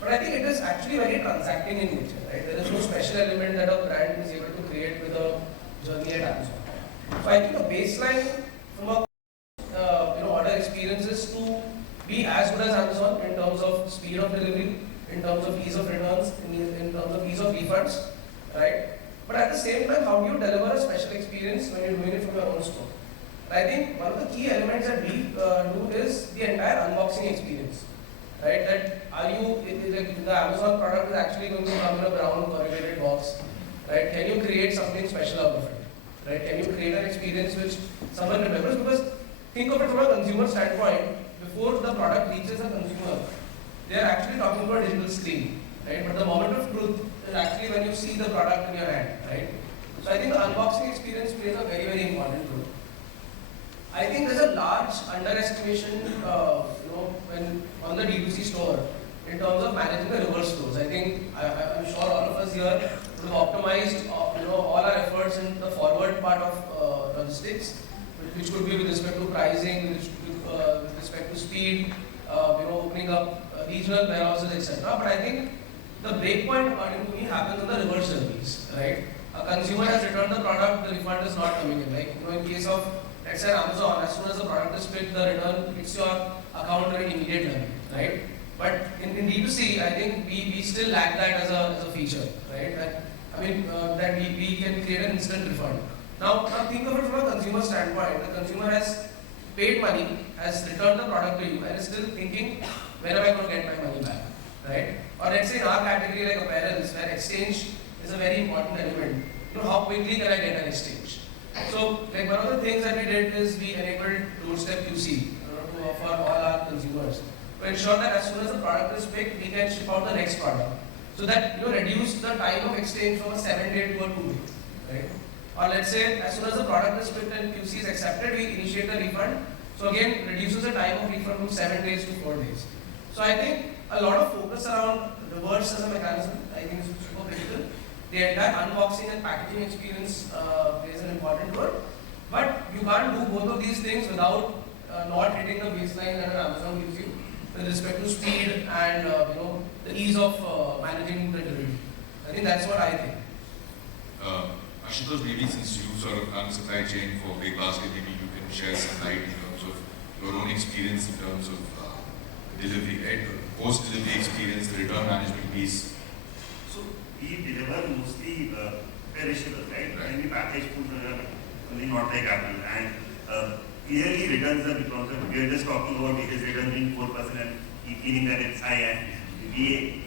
But I think it is actually very transacting in nature, right? There is no special element that a brand is able to create with a journey at Amazon. So I think the baseline from a order experience is to be as good as Amazon in terms of speed of delivery, in terms of ease of returns, in terms of ease of refunds, right? But at the same time, how do you deliver a special experience when you're doing it from your own store? I think one of the key elements that we do is the entire unboxing experience, right? That like the Amazon product is actually going to come in a brown corrugated box, right? Can you create something special out of it, right? Can you create an experience which someone remembers? Because think of it from a consumer standpoint, before the product reaches a consumer, they are actually talking about a digital screen, right? But the moment of truth is actually when you see the product in your hand, right? So I think the unboxing experience plays a very, very important role. I think there's a large underestimation, when on the D2C store in terms of managing the reverse flows. I think I'm sure all of us here have optimized, all our efforts in the forward part of logistics, which could be with respect to pricing, with respect to speed, opening up regional warehouses, etc. But I think the break point according to me happens on the reverse journeys, right? A consumer has returned the product, the refund is not coming in. Like, in case of, let's say Amazon, as soon as the product is picked, the return hits your account right immediately, right? But in D2C, I think we still lack that as a feature, right? That we can create an instant refund. Now think of it from a consumer standpoint. The consumer has paid money, has returned the product to you, and is still thinking, when am I going to get my money back, right? Or let's say in our category like apparels, where exchange is a very important element. How quickly can I get an exchange? So, like one of the things that we did is we enabled doorstep QC to offer all our consumers to ensure that as soon as the product is picked, we can ship out the next product. So that reduce the time of exchange from a 7-day to a 2-day, right? Or let's say as soon as the product is picked and QC is accepted, we initiate the refund. So again, reduces the time of refund from 7 days to 4 days. So I think a lot of focus around reverse as a mechanism, I think is super critical. The entire unboxing and packaging experience plays an important role. But you can't do both of these things without not hitting the baseline that Amazon gives you with respect to speed and the ease of managing the delivery. I think that's what I think. Aashutosh, maybe since you sort of run supply chain for BigBasket, maybe you can share some light in terms of your own experience in terms of delivery, right? Post-delivery experience, the return management piece. So we deliver mostly perishables, right? And we package food only not like Apple. And clearly returns are because we are just talking about it is return being 4% and feeling that it's high, and we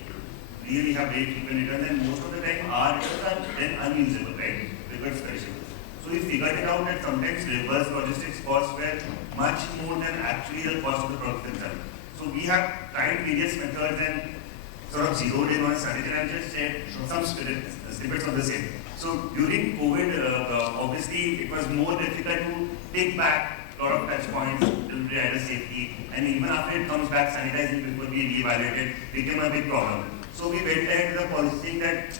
really have very frequent returns, and most of the time our returns are then unusable, right? Because it's perishable. So we figured it out that sometimes reverse logistics costs were much more than actually the cost of the product themselves. So we have tried various methods and sort of zeroed in on a strategy, and I'll just share some snippets of the same. So during COVID, obviously it was more difficult to take back a lot of touch points, delivery rider safety, and even after it comes back, sanitizing before we reevaluate it became a big problem. So we went ahead with the policy that,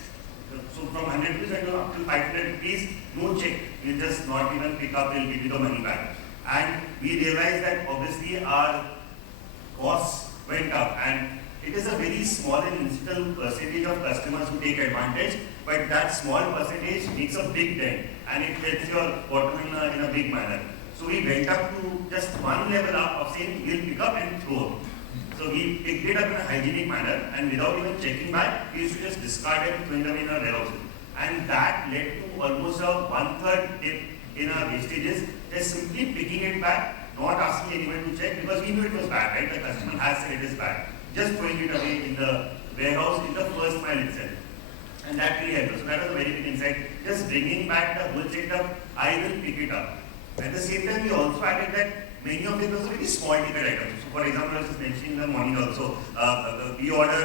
so from 100 rupees to up to 500 rupees, no check, you just not even pick up, we'll give you the money back. And we realized that obviously our costs went up, and it is a very small and incidental percentage of customers who take advantage, but that small percentage makes a big dent, and it hits your bottom in a big manner. So we went up to just one level up of saying we'll pick up and throw. So we picked it up in a hygienic manner, and without even checking back, we used to just discard it and throw it away in our warehouses. And that led to almost a 1/3 dip in our wastages, just simply picking it back, not asking anyone to check, because we knew it was bad, right? The customer has said it is bad. Just throwing it away in the warehouse in the first mile itself. And that really helped us. So that was a very big insight. Just bringing back the whole setup, I will pick it up. At the same time, we also added that many of them were very small ticket items. So for example, I was just mentioning in the morning also, we order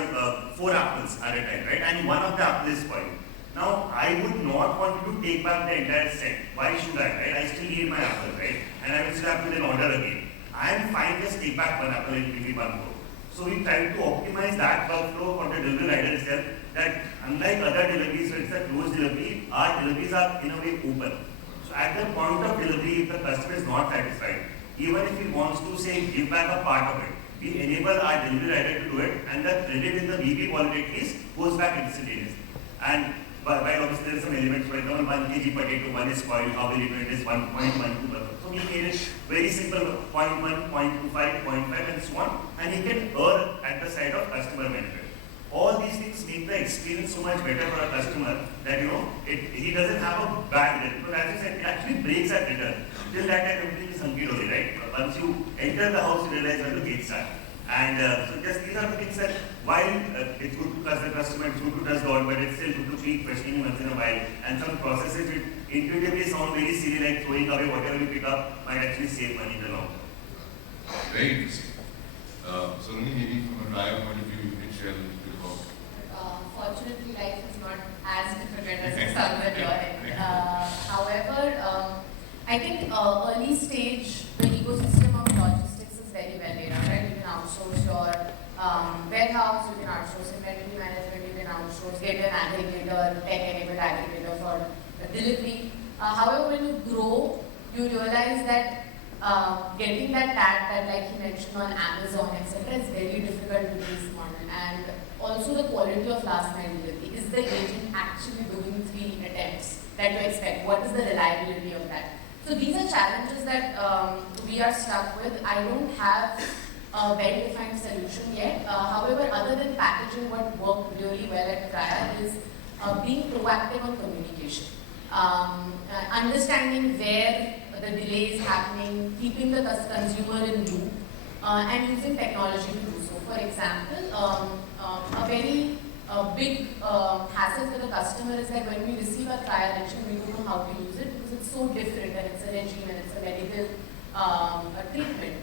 4 apples at a time, right? And one of the apples is spoiled. Now, I would not want you to take back the entire set. Why should I, right? I still need my apple, right? And I will still have to then order again. I am fine, just take back one apple and give me one more. So we tried to optimize that workflow for the delivery rider itself, that unlike other deliveries where it's a closed delivery, our deliveries are in a way open. So at the point of delivery, if the customer is not satisfied, even if he wants to say give back a part of it, we enable our delivery rider to do it, and the credit in the VP quality at least goes back instantaneously. And while obviously there are some elements, for example, 1 kg potato, 1 is spoiled, how will you do it is 1.12. So we made it very simple, 0.1, 0.25, 0.5 and so on, and he can err at the side of customer benefit. All these things make the experience so much better for a customer that he doesn't have a bad return. Because as you said, it actually breaks at return. Till that time everything is hunky dory, right? Once you enter the house, you realize where the gates are. And so just these are the things that while it's good to trust the customer, it's good to trust God, but it's still good to keep questioning once in a while. And some processes which intuitively sound very silly, like throwing away whatever you pick up, might actually save money in the long term. Very interesting. So maybe from a trial point of view, you can share a little bit about. Fortunately, life is not as difficult as it sounds at your end. However, I think early stage, the ecosystem of logistics is very well laid out, right? You can outsource your warehouse, you can outsource inventory management, you can outsource, get an aggregator, tech-enabled aggregator for delivery. However, when you grow, you realize that getting that tag that, like he mentioned, on Amazon, etc., is very difficult with this model. And also the quality of last mile delivery. Is the agent actually doing 3 attempts that you expect? What is the reliability of that? So these are challenges that we are stuck with. I don't have a well-defined solution yet. However, other than packaging, what worked really well at Traya is being proactive on communication. Understanding where the delay is happening, keeping the consumer in loop, and using technology to do so. For example, a very big hassle for the customer is that when we receive a trial regime, we don't know how to use it because it's so different, and it's a regime and it's a medical treatment.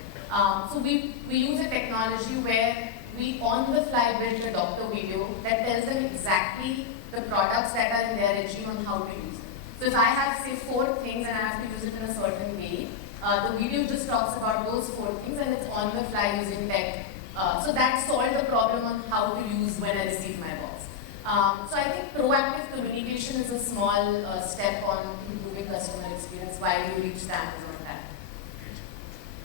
So we use a technology where we on the fly build a doctor video that tells them exactly the products that are in their regime on how to use it. So if I have, say, 4 things and I have to use it in a certain way, the video just talks about those 4 things and it's on the fly using tech. So that solved the problem on how to use when I receive my box. So I think proactive communication is a small step on improving customer experience while you reach the Amazon tag.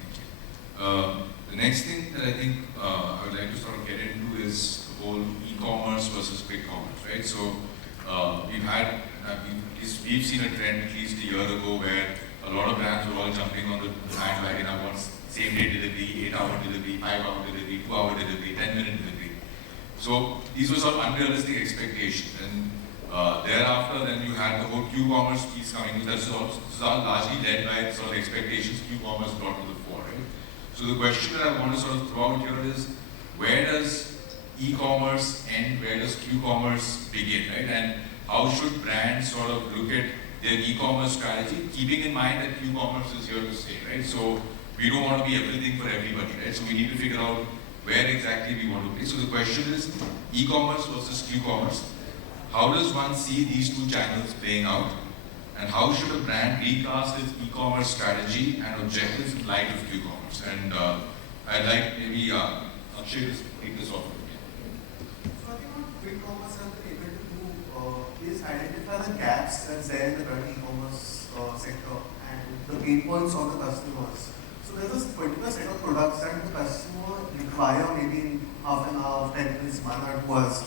Thank you. The next thing that I think I would like to sort of get into is the whole e-commerce versus quick commerce, right? So we've seen a trend at least a year ago where a lot of brands were all jumping on the bandwagon. I want same-day delivery, 8-hour delivery, 5-hour delivery, 2-hour delivery, 10-minute delivery. So these were sort of unrealistic expectations. And thereafter, then you had the whole Q-commerce piece coming in. This is all largely led by sort of expectations Q-commerce brought to the fore, right? So the question that I want to sort of throw out here is, where does e-commerce end, where does Q-commerce begin, right? And how should brands sort of look at their e-commerce strategy, keeping in mind that Q-commerce is here to stay, right? So we don't want to be everything for everybody, right? So we need to figure out where exactly we want to be. So the question is, e-commerce versus Q-commerce. How does one see these 2 channels playing out? And how should a brand recast its e-commerce strategy and objectives in light of Q-commerce? And I'd like maybe Akshay to take this off. So I think what quick commerce has been able to do is identify the gaps that's there in the current e-commerce sector and the pain points of the customers. So there's a particular set of products that the customer require maybe in half an hour, 10 minutes, 1 or 2 hours.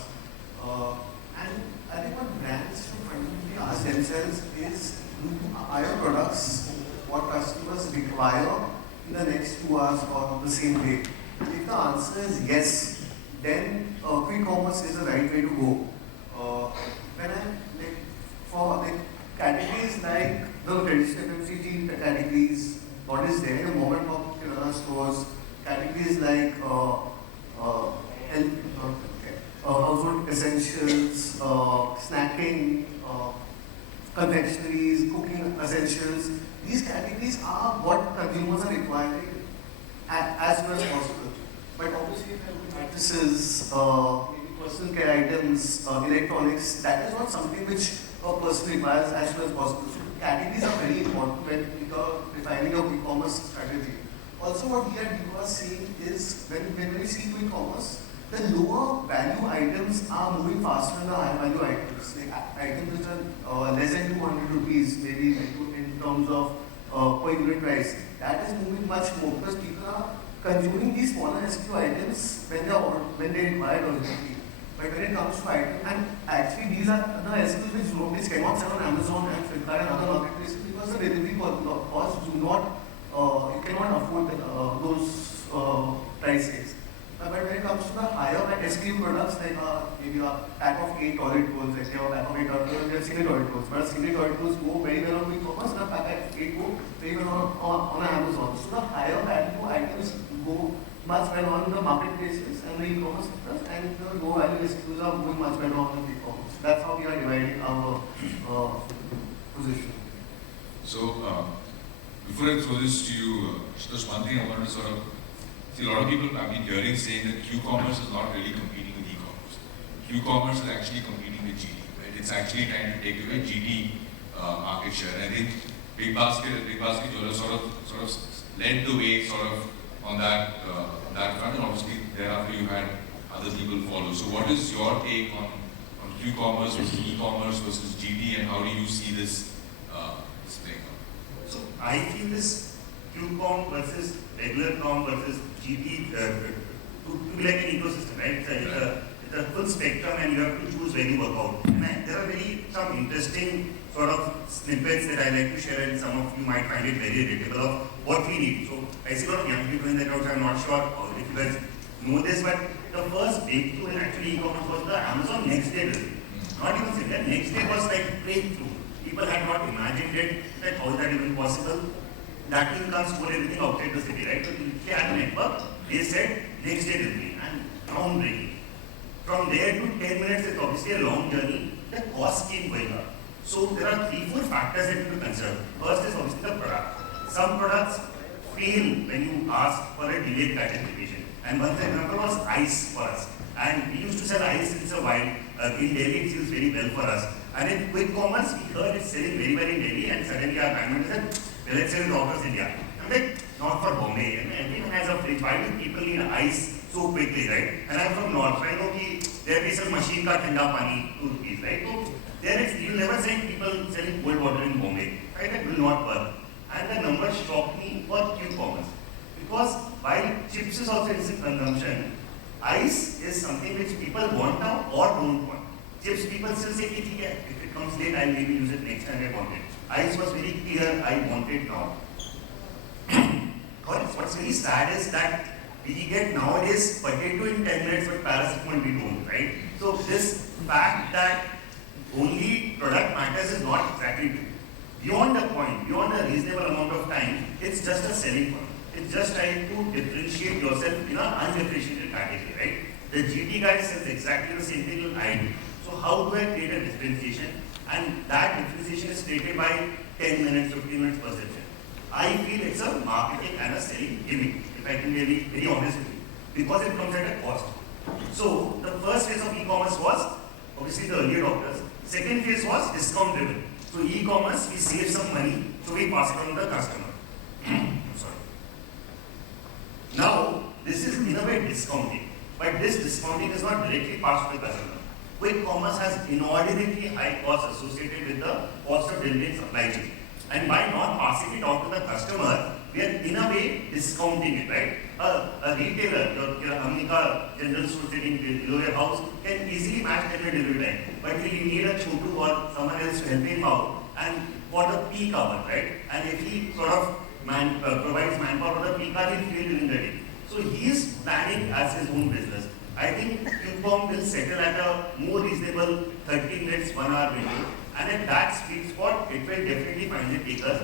And I think what brands should fundamentally ask themselves is, are your products what customers require in the next 2 hours or the same day? If the answer is yes, then quick commerce is the right way to go. For categories like the traditional FMCG categories, what is there in the moment of kirana stores, categories like household essentials, snacking, confectionaries, cooking essentials. These categories are what consumers are requiring as soon as possible. But obviously, if you have mattresses, maybe personal care items, electronics, that is not something which a person requires as soon as possible. So categories are very important when you are defining your e-commerce strategy. Also, what we are seeing is when we see e-commerce, the lower value items are moving faster than the high value items. Like items which are less than 200 rupees, maybe in terms of per unit price, that is moving much more because people are consuming these smaller SKU items when they require urgently. But when it comes to items, and actually these are the SKUs which cannot sell on Amazon and Flipkart and other marketplaces because the delivery costs do not, you cannot afford those prices. But when it comes to the higher end SKU products, like maybe a pack of 8 toilet rolls, let's say, or a pack of 8 toilet rolls, we have single toilet rolls. But single toilet rolls go very well on e-commerce, and a pack of 8 go very well on Amazon. So the higher value items go much well on the marketplaces and the e-commerce sectors, and the low value SKUs are going much better on the e-commerce. That's how we are dividing our position. So, before I throw this to you, just one thing I wanted to sort of see. A lot of people have been hearing saying that Q-commerce is not really competing with e-commerce. Q-commerce is actually competing with GD, right? It's actually trying to take away GD market share. And I think Big Basket Jewelers sort of led the way on that front, and obviously thereafter you had other people follow. So what is your take on Q-commerce versus e-commerce versus GD, and how do you see this playing out? So I feel this Q-com versus regular com versus GT to be like an ecosystem, right? It's a full spectrum, and you have to choose where you work out. And there are some interesting sort of snippets that I like to share, and some of you might find it very relatable of what we need. So I see a lot of young people in the crowd, so I'm not sure if you guys know this, but the first breakthrough in actually e-commerce was the Amazon next day delivery. Not even saying that next day was like breakthrough. People had not imagined it, that how is that even possible? That will come store everything outside the city, right? So they had a network, they said next day delivery, and groundbreaking. From there to 10 minutes, it's obviously a long journey. The cost came going up. So there are 3-4 factors that you have to consider. First is obviously the product. Some products fail when you ask for a delayed classification. And one example was ice for us. And we used to sell ice since a while. In Delhi, it sells very well for us. And in quick commerce, we heard it's selling very well in Delhi, and suddenly our brand manager said, well, let's sell it across India. I'm like, not for Bombay. And everyone has a fridge. Why do people need ice so quickly, right? And I'm from North, so I know there is a machine ka thanda pani, 2 rupees, right? So there is, you'll never say people selling cold water in Bombay, right? That will not work. And the numbers shocked me for Q-commerce. Because while chips is also in consumption, ice is something which people want now or don't want. Chips, people still say, if it comes late, I'll maybe use it next time I want it. Ice was very clear, I want it now. What's very sad is that we get nowadays potato in 10 minutes, but paracetamol we don't, right? So this fact that only product matters is not exactly true. Beyond a point, beyond a reasonable amount of time, it's just a selling point. It's just trying to differentiate yourself in an undifferentiated category, right? The GT guy says exactly the same thing I do. So how do I create a differentiation? And that differentiation is created by 10 minutes, 15 minutes perception. I feel it's a marketing and a selling gimmick, if I can be very honest with you, because it comes at a cost. So the first phase of e-commerce was obviously the early adopters. Second phase was discount driven. So e-commerce, we save some money, so we pass it on to the customer. Sorry. Now, this is in a way discounting, but this discounting is not directly passed to the customer. Quick commerce has inordinately high costs associated with the cost of delivering supply chain. And by not passing it on to the customer, we are in a way discounting it, right? A retailer, your Amika general store sitting below your house can easily match their delivery time. But you need a chotu or someone else to help him out, and for the peak hour, right? And if he sort of provides manpower for the peak hour, he'll feel during the day. So he is planning as his own business. I think Q-com will settle at a more reasonable 30 minutes, 1 hour window. And at that sweet spot, it will definitely find the takers.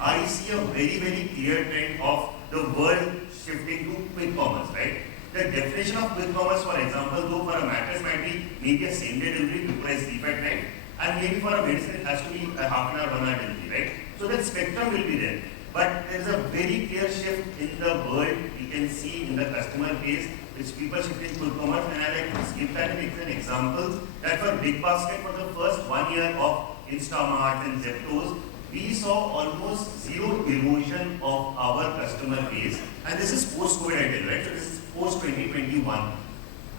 I see a very, very clear trend of the world shifting to quick commerce, right? The definition of quick commerce, for example, though for a mattress might be maybe a same day delivery before I sleep at night, and maybe for a medicine it has to be a half an hour, 1 hour delivery, right? So that spectrum will be there. But there is a very clear shift in the world you can see in the customer base, which people shifting to quick commerce, and I like to give that an example that for Big Basket, for the first 1 year of Instamart and Zeptos, we saw almost zero erosion of our customer base. And this is post-COVID, I tell you, right? So this is post-2021.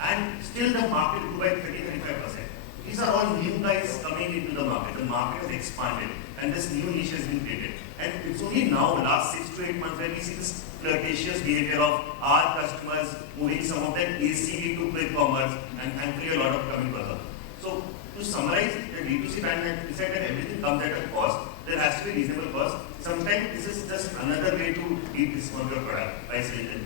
And still the market grew by 30-35%. These are all new guys coming into the market. The market has expanded, and this new niche has been created. And it's only now, last 6 to 8 months, where we see this flirtatious behavior of our customers moving some of their ACV to quick commerce, and thankfully a lot of coming further. So to summarize, the D2C brand had said that everything comes at a cost. There has to be a reasonable cost. Sometimes this is just another way to deep discount your product by selling it.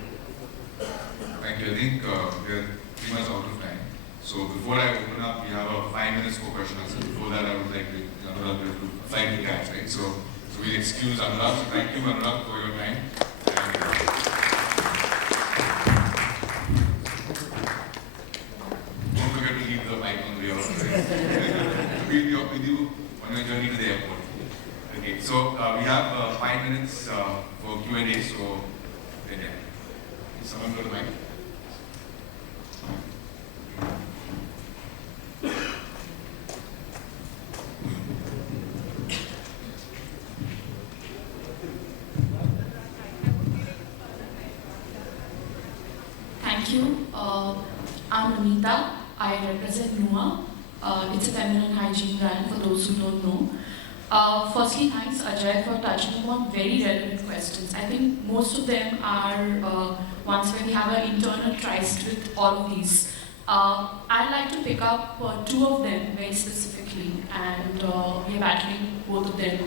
Thank you. you. I think we're pretty much out of time. So before I open up, we have a 5 minutes for question answer. Before that, I would like to, Anurag, we have to flight to catch, right? So we'll excuse Anurag. So thank you, Anurag, for your time. And, don't forget to leave the mic on the other side. We'll be up with you on your journey to the airport. Okay, so we have 5 minutes for Q&A. So, yeah. Someone go to mic. Thank you. I'm Anita. I represent NUA. It's a feminine hygiene brand for those who don't know. Firstly, thanks Ajay for touching upon very relevant questions. I think most of them are ones where we have an internal tryst with all of these. I'd like to pick up two of them very specifically, and we are battling both of them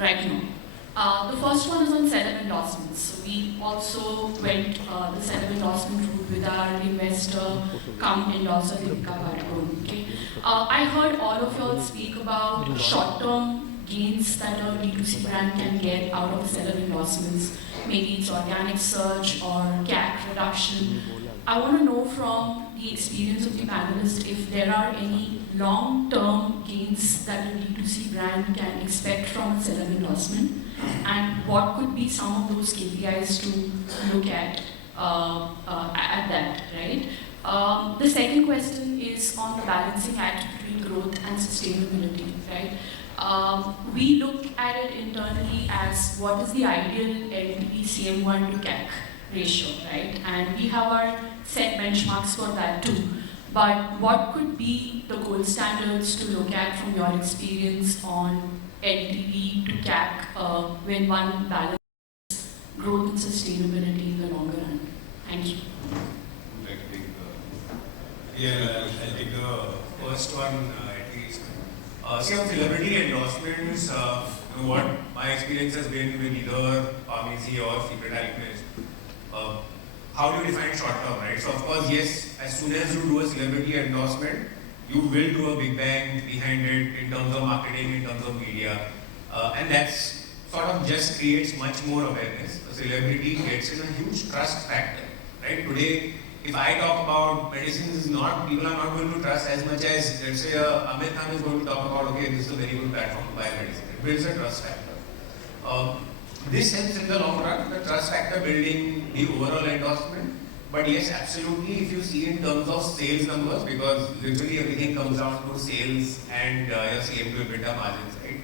right now. The first one is on celeb endorsements. So we also went the celeb endorsement route with our investor cum endorser Decoding. Okay. I heard all of y'all speak about short-term gains that a D2C brand can get out of celeb endorsements. Maybe it's organic search or CAC reduction. I want to know from the experience of the panelists if there are any long-term gains that a D2C brand can expect from a celeb endorsement, and what could be some of those KPIs to look at that, right? The second question is on the balancing act between growth and sustainability, right? We look at it internally as what is the ideal LTV CM1 to CAC ratio, right? And we have our set benchmarks for that too. But what could be the gold standards to look at from your experience on LTV to CAC when one balances growth and sustainability in the longer run? Thank you. Yeah, I'll take the first one at least. See, on celebrity endorsements, what my experience has been with either Emiza or Secret Alchemist. How do you define short term, right? So, of course, yes, as soon as you do a celebrity endorsement, you will do a big bang behind it in terms of marketing, in terms of media. And that's sort of just creates much more awareness. A celebrity gets in a huge trust factor, right? Today, if I talk about medicines, people are not going to trust as much as, let's say, Amit Khan is going to talk about, okay, this is a very good platform to buy medicine. It builds a trust factor. This helps in the long run, the trust factor building the overall endorsement. But yes, absolutely, if you see in terms of sales numbers, because literally everything comes down to sales and your CM to EBITDA margins, right?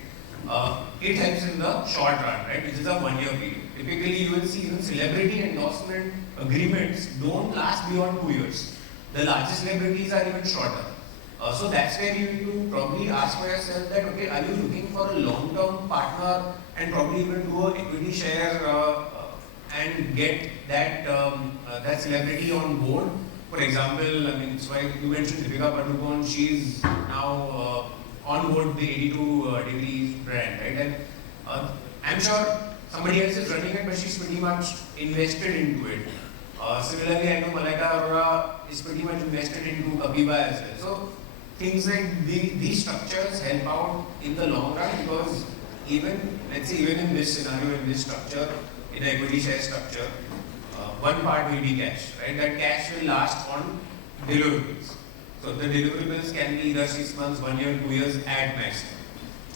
It helps in the short run, right? Which is a 1 year period. Typically, you will see even celebrity endorsement agreements don't last beyond 2 years. The largest celebrities are even shorter. So that's where you need to probably ask for yourself that, okay, are you looking for a long-term partner and probably even do an equity share and get that that celebrity on board? For example, I mean, so you mentioned Deepika Padukone, she's now on board the 82 Degrees brand, right? And I'm sure somebody else is running it, but she's pretty much invested into it. Similarly, I know Malaika Arora is pretty much invested into Kapiba as well. So things like these structures help out in the long run, because even, let's say, even in this scenario, in this structure, in an equity share structure, one part will be cash, right? That cash will last on deliverables. So the deliverables can be either 6 months, 1 year, 2 years at maximum.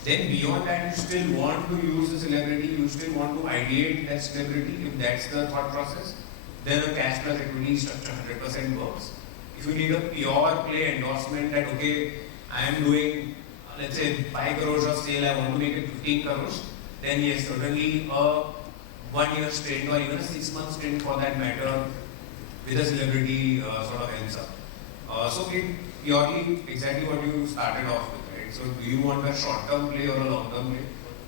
Then beyond that, you still want to use the celebrity, you still want to ideate that celebrity, if that's the thought process, then a cash plus equity structure 100% works. If you need a pure play endorsement that, okay, I am doing, let's say, 5 crores of sale, I want to make it 15 crores, then yes, certainly a 1 year stint or even a 6 month stint for that matter with a celebrity sort of ends up. So it purely exactly what you started off with, right? So do you want a short term play or a long term play?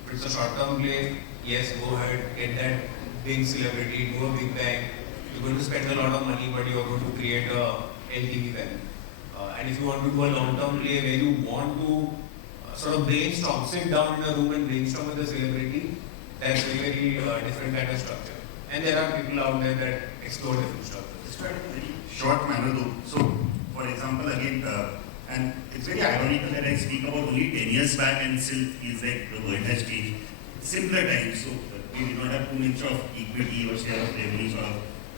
If it's a short term play, yes, go ahead, get that big celebrity, do a big bang. You're going to spend a lot of money, but you're going to create a LTV value. And if you want to do a long term play where you want to sort of brainstorm, sit down in a room and brainstorm with the celebrity, that's a very different kind of structure. And there are people out there that explore different structures. to add in a very short manner though. So, for example, again, and it's very ironical that I speak about only 10 years back and still feels like the world has changed. Simpler times, so we did not have too much of equity or share of revenues or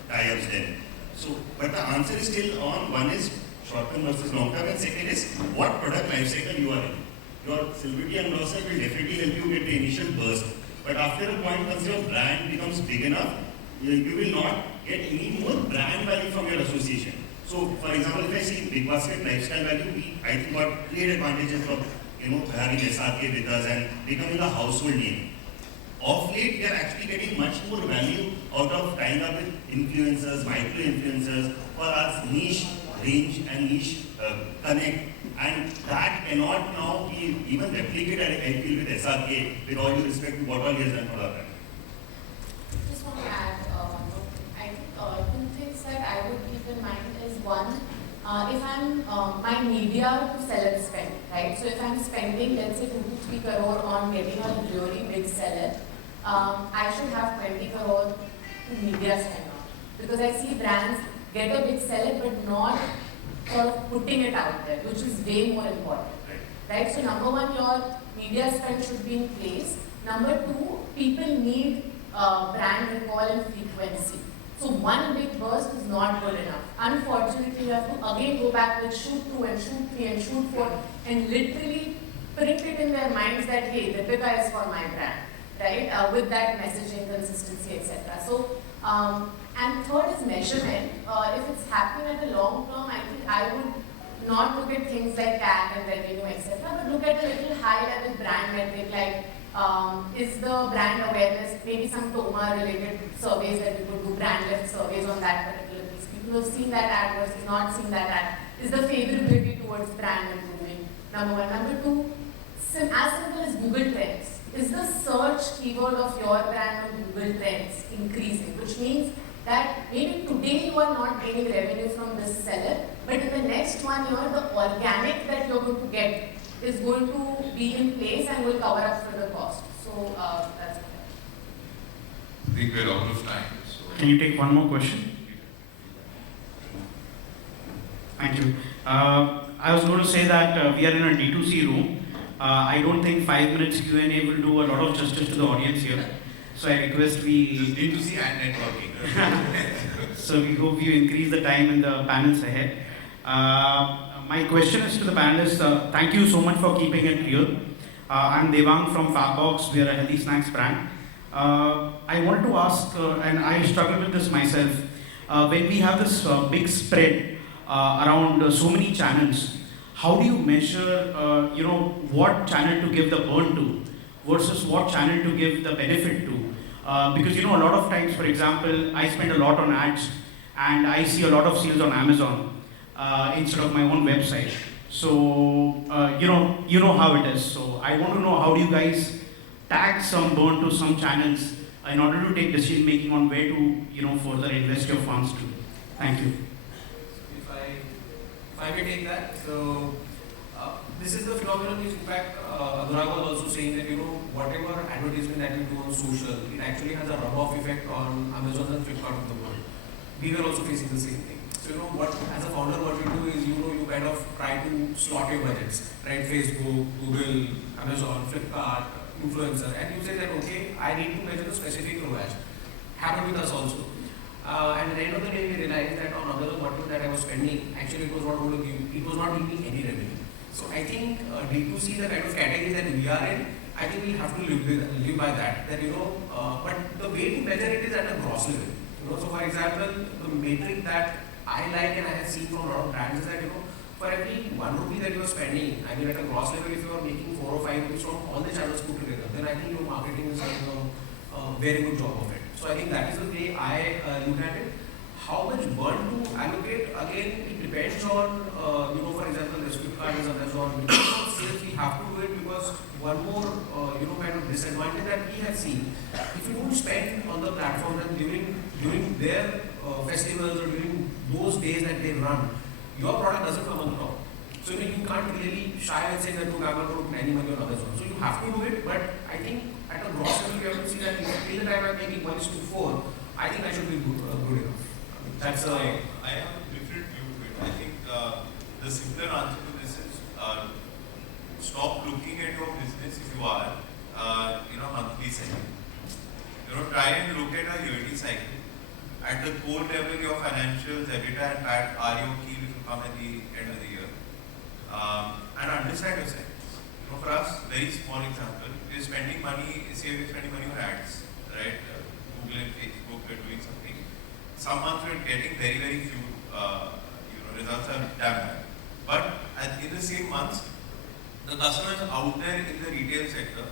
tie-ups then. So, but the answer is still on. One is short-term versus long-term, and second is what product life cycle you are in. Your celebrity endorser will definitely help you get the initial burst. But after a point, once your brand becomes big enough, you will not get any more brand value from your association. So, for example, if I see Big Basket lifestyle value, we I think got great advantages of having SRK with us and becoming a household name. Of late, we are actually getting much more value out of tying up with influencers, micro-influencers for our niche range and niche connect. And that cannot now be even replicated, I feel, with SRK, with all due respect to what all he has done for our brand. Just want to add, I think two things that I would keep in mind is one, if I'm my media to seller spend, right? So if I'm spending, let's say 2 to 3 crore on getting a really big seller, I should have 20 crore to media spend on. Because I see brands get a big seller but not sort of putting it out there, which is way more important. Right? So number one, your media spend should be in place. Number two, people need brand recall and frequency. So one big burst is not good enough. Unfortunately, you have to again go back with shoot 2 and shoot 3 and shoot 4 and literally print it in their minds that, hey, Deepika is for my brand, right? With that messaging, consistency, etc. So, and third is measurement. If it's happening at a long term, I think I would not look at things like CAC and revenue, etc., but look at a little high level brand metric like is the brand awareness, maybe some TOMA related surveys that we could do, brand lift surveys on that particular piece. People who have seen that ad versus not seen that ad. Is the favorability towards brand improving? Number one. Number two, as simple as Google Trends. Is the search keyword of your brand on Google Trends increasing? Which means that maybe today you are not gaining revenue from this seller, but in the next 1 year, the organic that you're going to get is going to be in place and will cover up for the cost. So that's it. I think we're out of time. So. Can you take one more question? Thank you. I was going to say that we are in a D2C room. I don't think 5 minutes Q&A will do a lot of justice to the audience here. So I request we... This D2C and networking. So we hope you increase the time in the panels ahead. My question is to the panelists. Thank you so much for keeping it real. I'm Devang from Fabbox. We are a healthy snacks brand. I want to ask, and I struggle with this myself, when we have this big spread around so many channels, how do you measure, what channel to give the burn to versus what channel to give the benefit to? Because a lot of times, for example, I spend a lot on ads and I see a lot of sales on Amazon instead of my own website. So, you know how it is. So I want to know, how do you guys tag some burn to some channels in order to take decision making on where to, further invest your funds to? Thank you. If I may take that, so this is the phenomenon which in fact Anurag was also saying that whatever advertisement that we do on social, it actually has a rub-off effect on Amazon and Flipkart of the world. We were also facing the same thing. So as a founder, what we do is you kind of try to slot your budgets, right? Facebook, Google, Amazon, Flipkart, influencer, and you say that okay, I need to measure the specific ROAS. Happened with us also. And at the end of the day, we realized that on Amazon, whatever that I was spending, actually it was not giving me any revenue. So I think D2C, the kind of category that we are in, I think we have to live by that. That but the way to measure it is at a gross level. So for example, the metric that I like and I have seen from a lot of brands is that for every 1 rupee that you are spending, I mean at a gross level, if you are making 4 or 5 rupees from all the channels put together, then I think your marketing is doing a very good job of it. So I think that is the way I look at it. How much burn to allocate? Again, it depends on, for example, this Flipkart is Amazon. Sales, we have to do it because one more, kind of disadvantage that we have seen. If you don't spend on the platform and during their festivals or during those days that they run, your product doesn't come on the top. So you can't really shy and say that I'm not going to put any money on Amazon. So you have to do it, but I think at a gross level, you have to see that till the time I'm making 1:4, I think I should be good enough. That's I have a different view to it. I think the simpler answer to this is stop looking at your business if you are in a monthly cycle. Try and look at a yearly cycle. At the core level, your financials, EBITDA and PAT are your key, which will come at the end of the year. And understand your cycles. For us, very small example, we're spending money, say we're spending money on ads, right? Google and Facebook, we're doing something. Some months we're getting very, very few, results are damn bad. But in the same months, the customers out there in the retail sector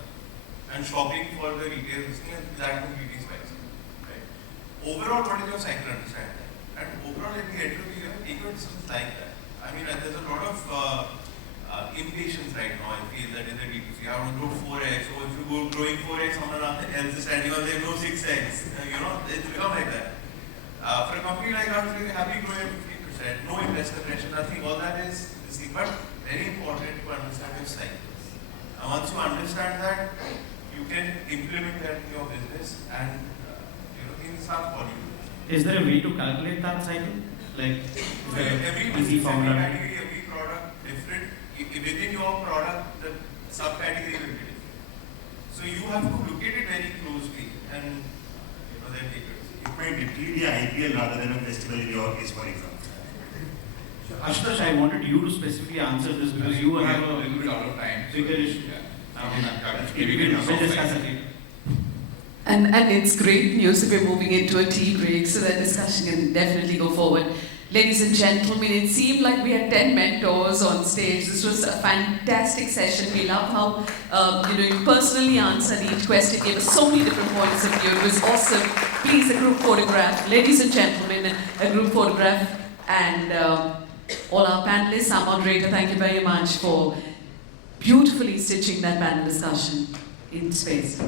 and shopping for the retail listing, and that completely spikes. Right? Overall, what is your cycle? Understand that. And overall, at the end of the year, take your decisions like that. I mean, there's a lot of impatience right now. I feel that in the D2C, I want to grow 4x. So if you go growing 4x, someone else is standing on there, no 6x. It's become like that. For a company like ours, we're happy growing at 50%, no investor pressure, nothing. All that is this thing. But very important to understand your cycles. And once you understand that, you can implement that in your business and things start falling. Is there a way to calculate that cycle? Like every easy formula? category, every product different. Within your product, the subcategory will be different. So you have to look at it very closely and then take it. It might literally be IPL rather than a festival in your case, for example. Aashutosh, I wanted you to specifically answer this because you have a little bit out of time. bigger issue. We'll discuss it later. And it's great news if we're moving into a tea break, so that discussion can definitely go forward. Ladies and gentlemen, it seemed like we had 10 mentors on stage. This was a fantastic session. We love how you personally answered each question, gave us so many different points of view. It was awesome. Please, a group photograph. Ladies and gentlemen, a group photograph. And all our panelists, our moderator, thank you very much for beautifully stitching that panel discussion in space.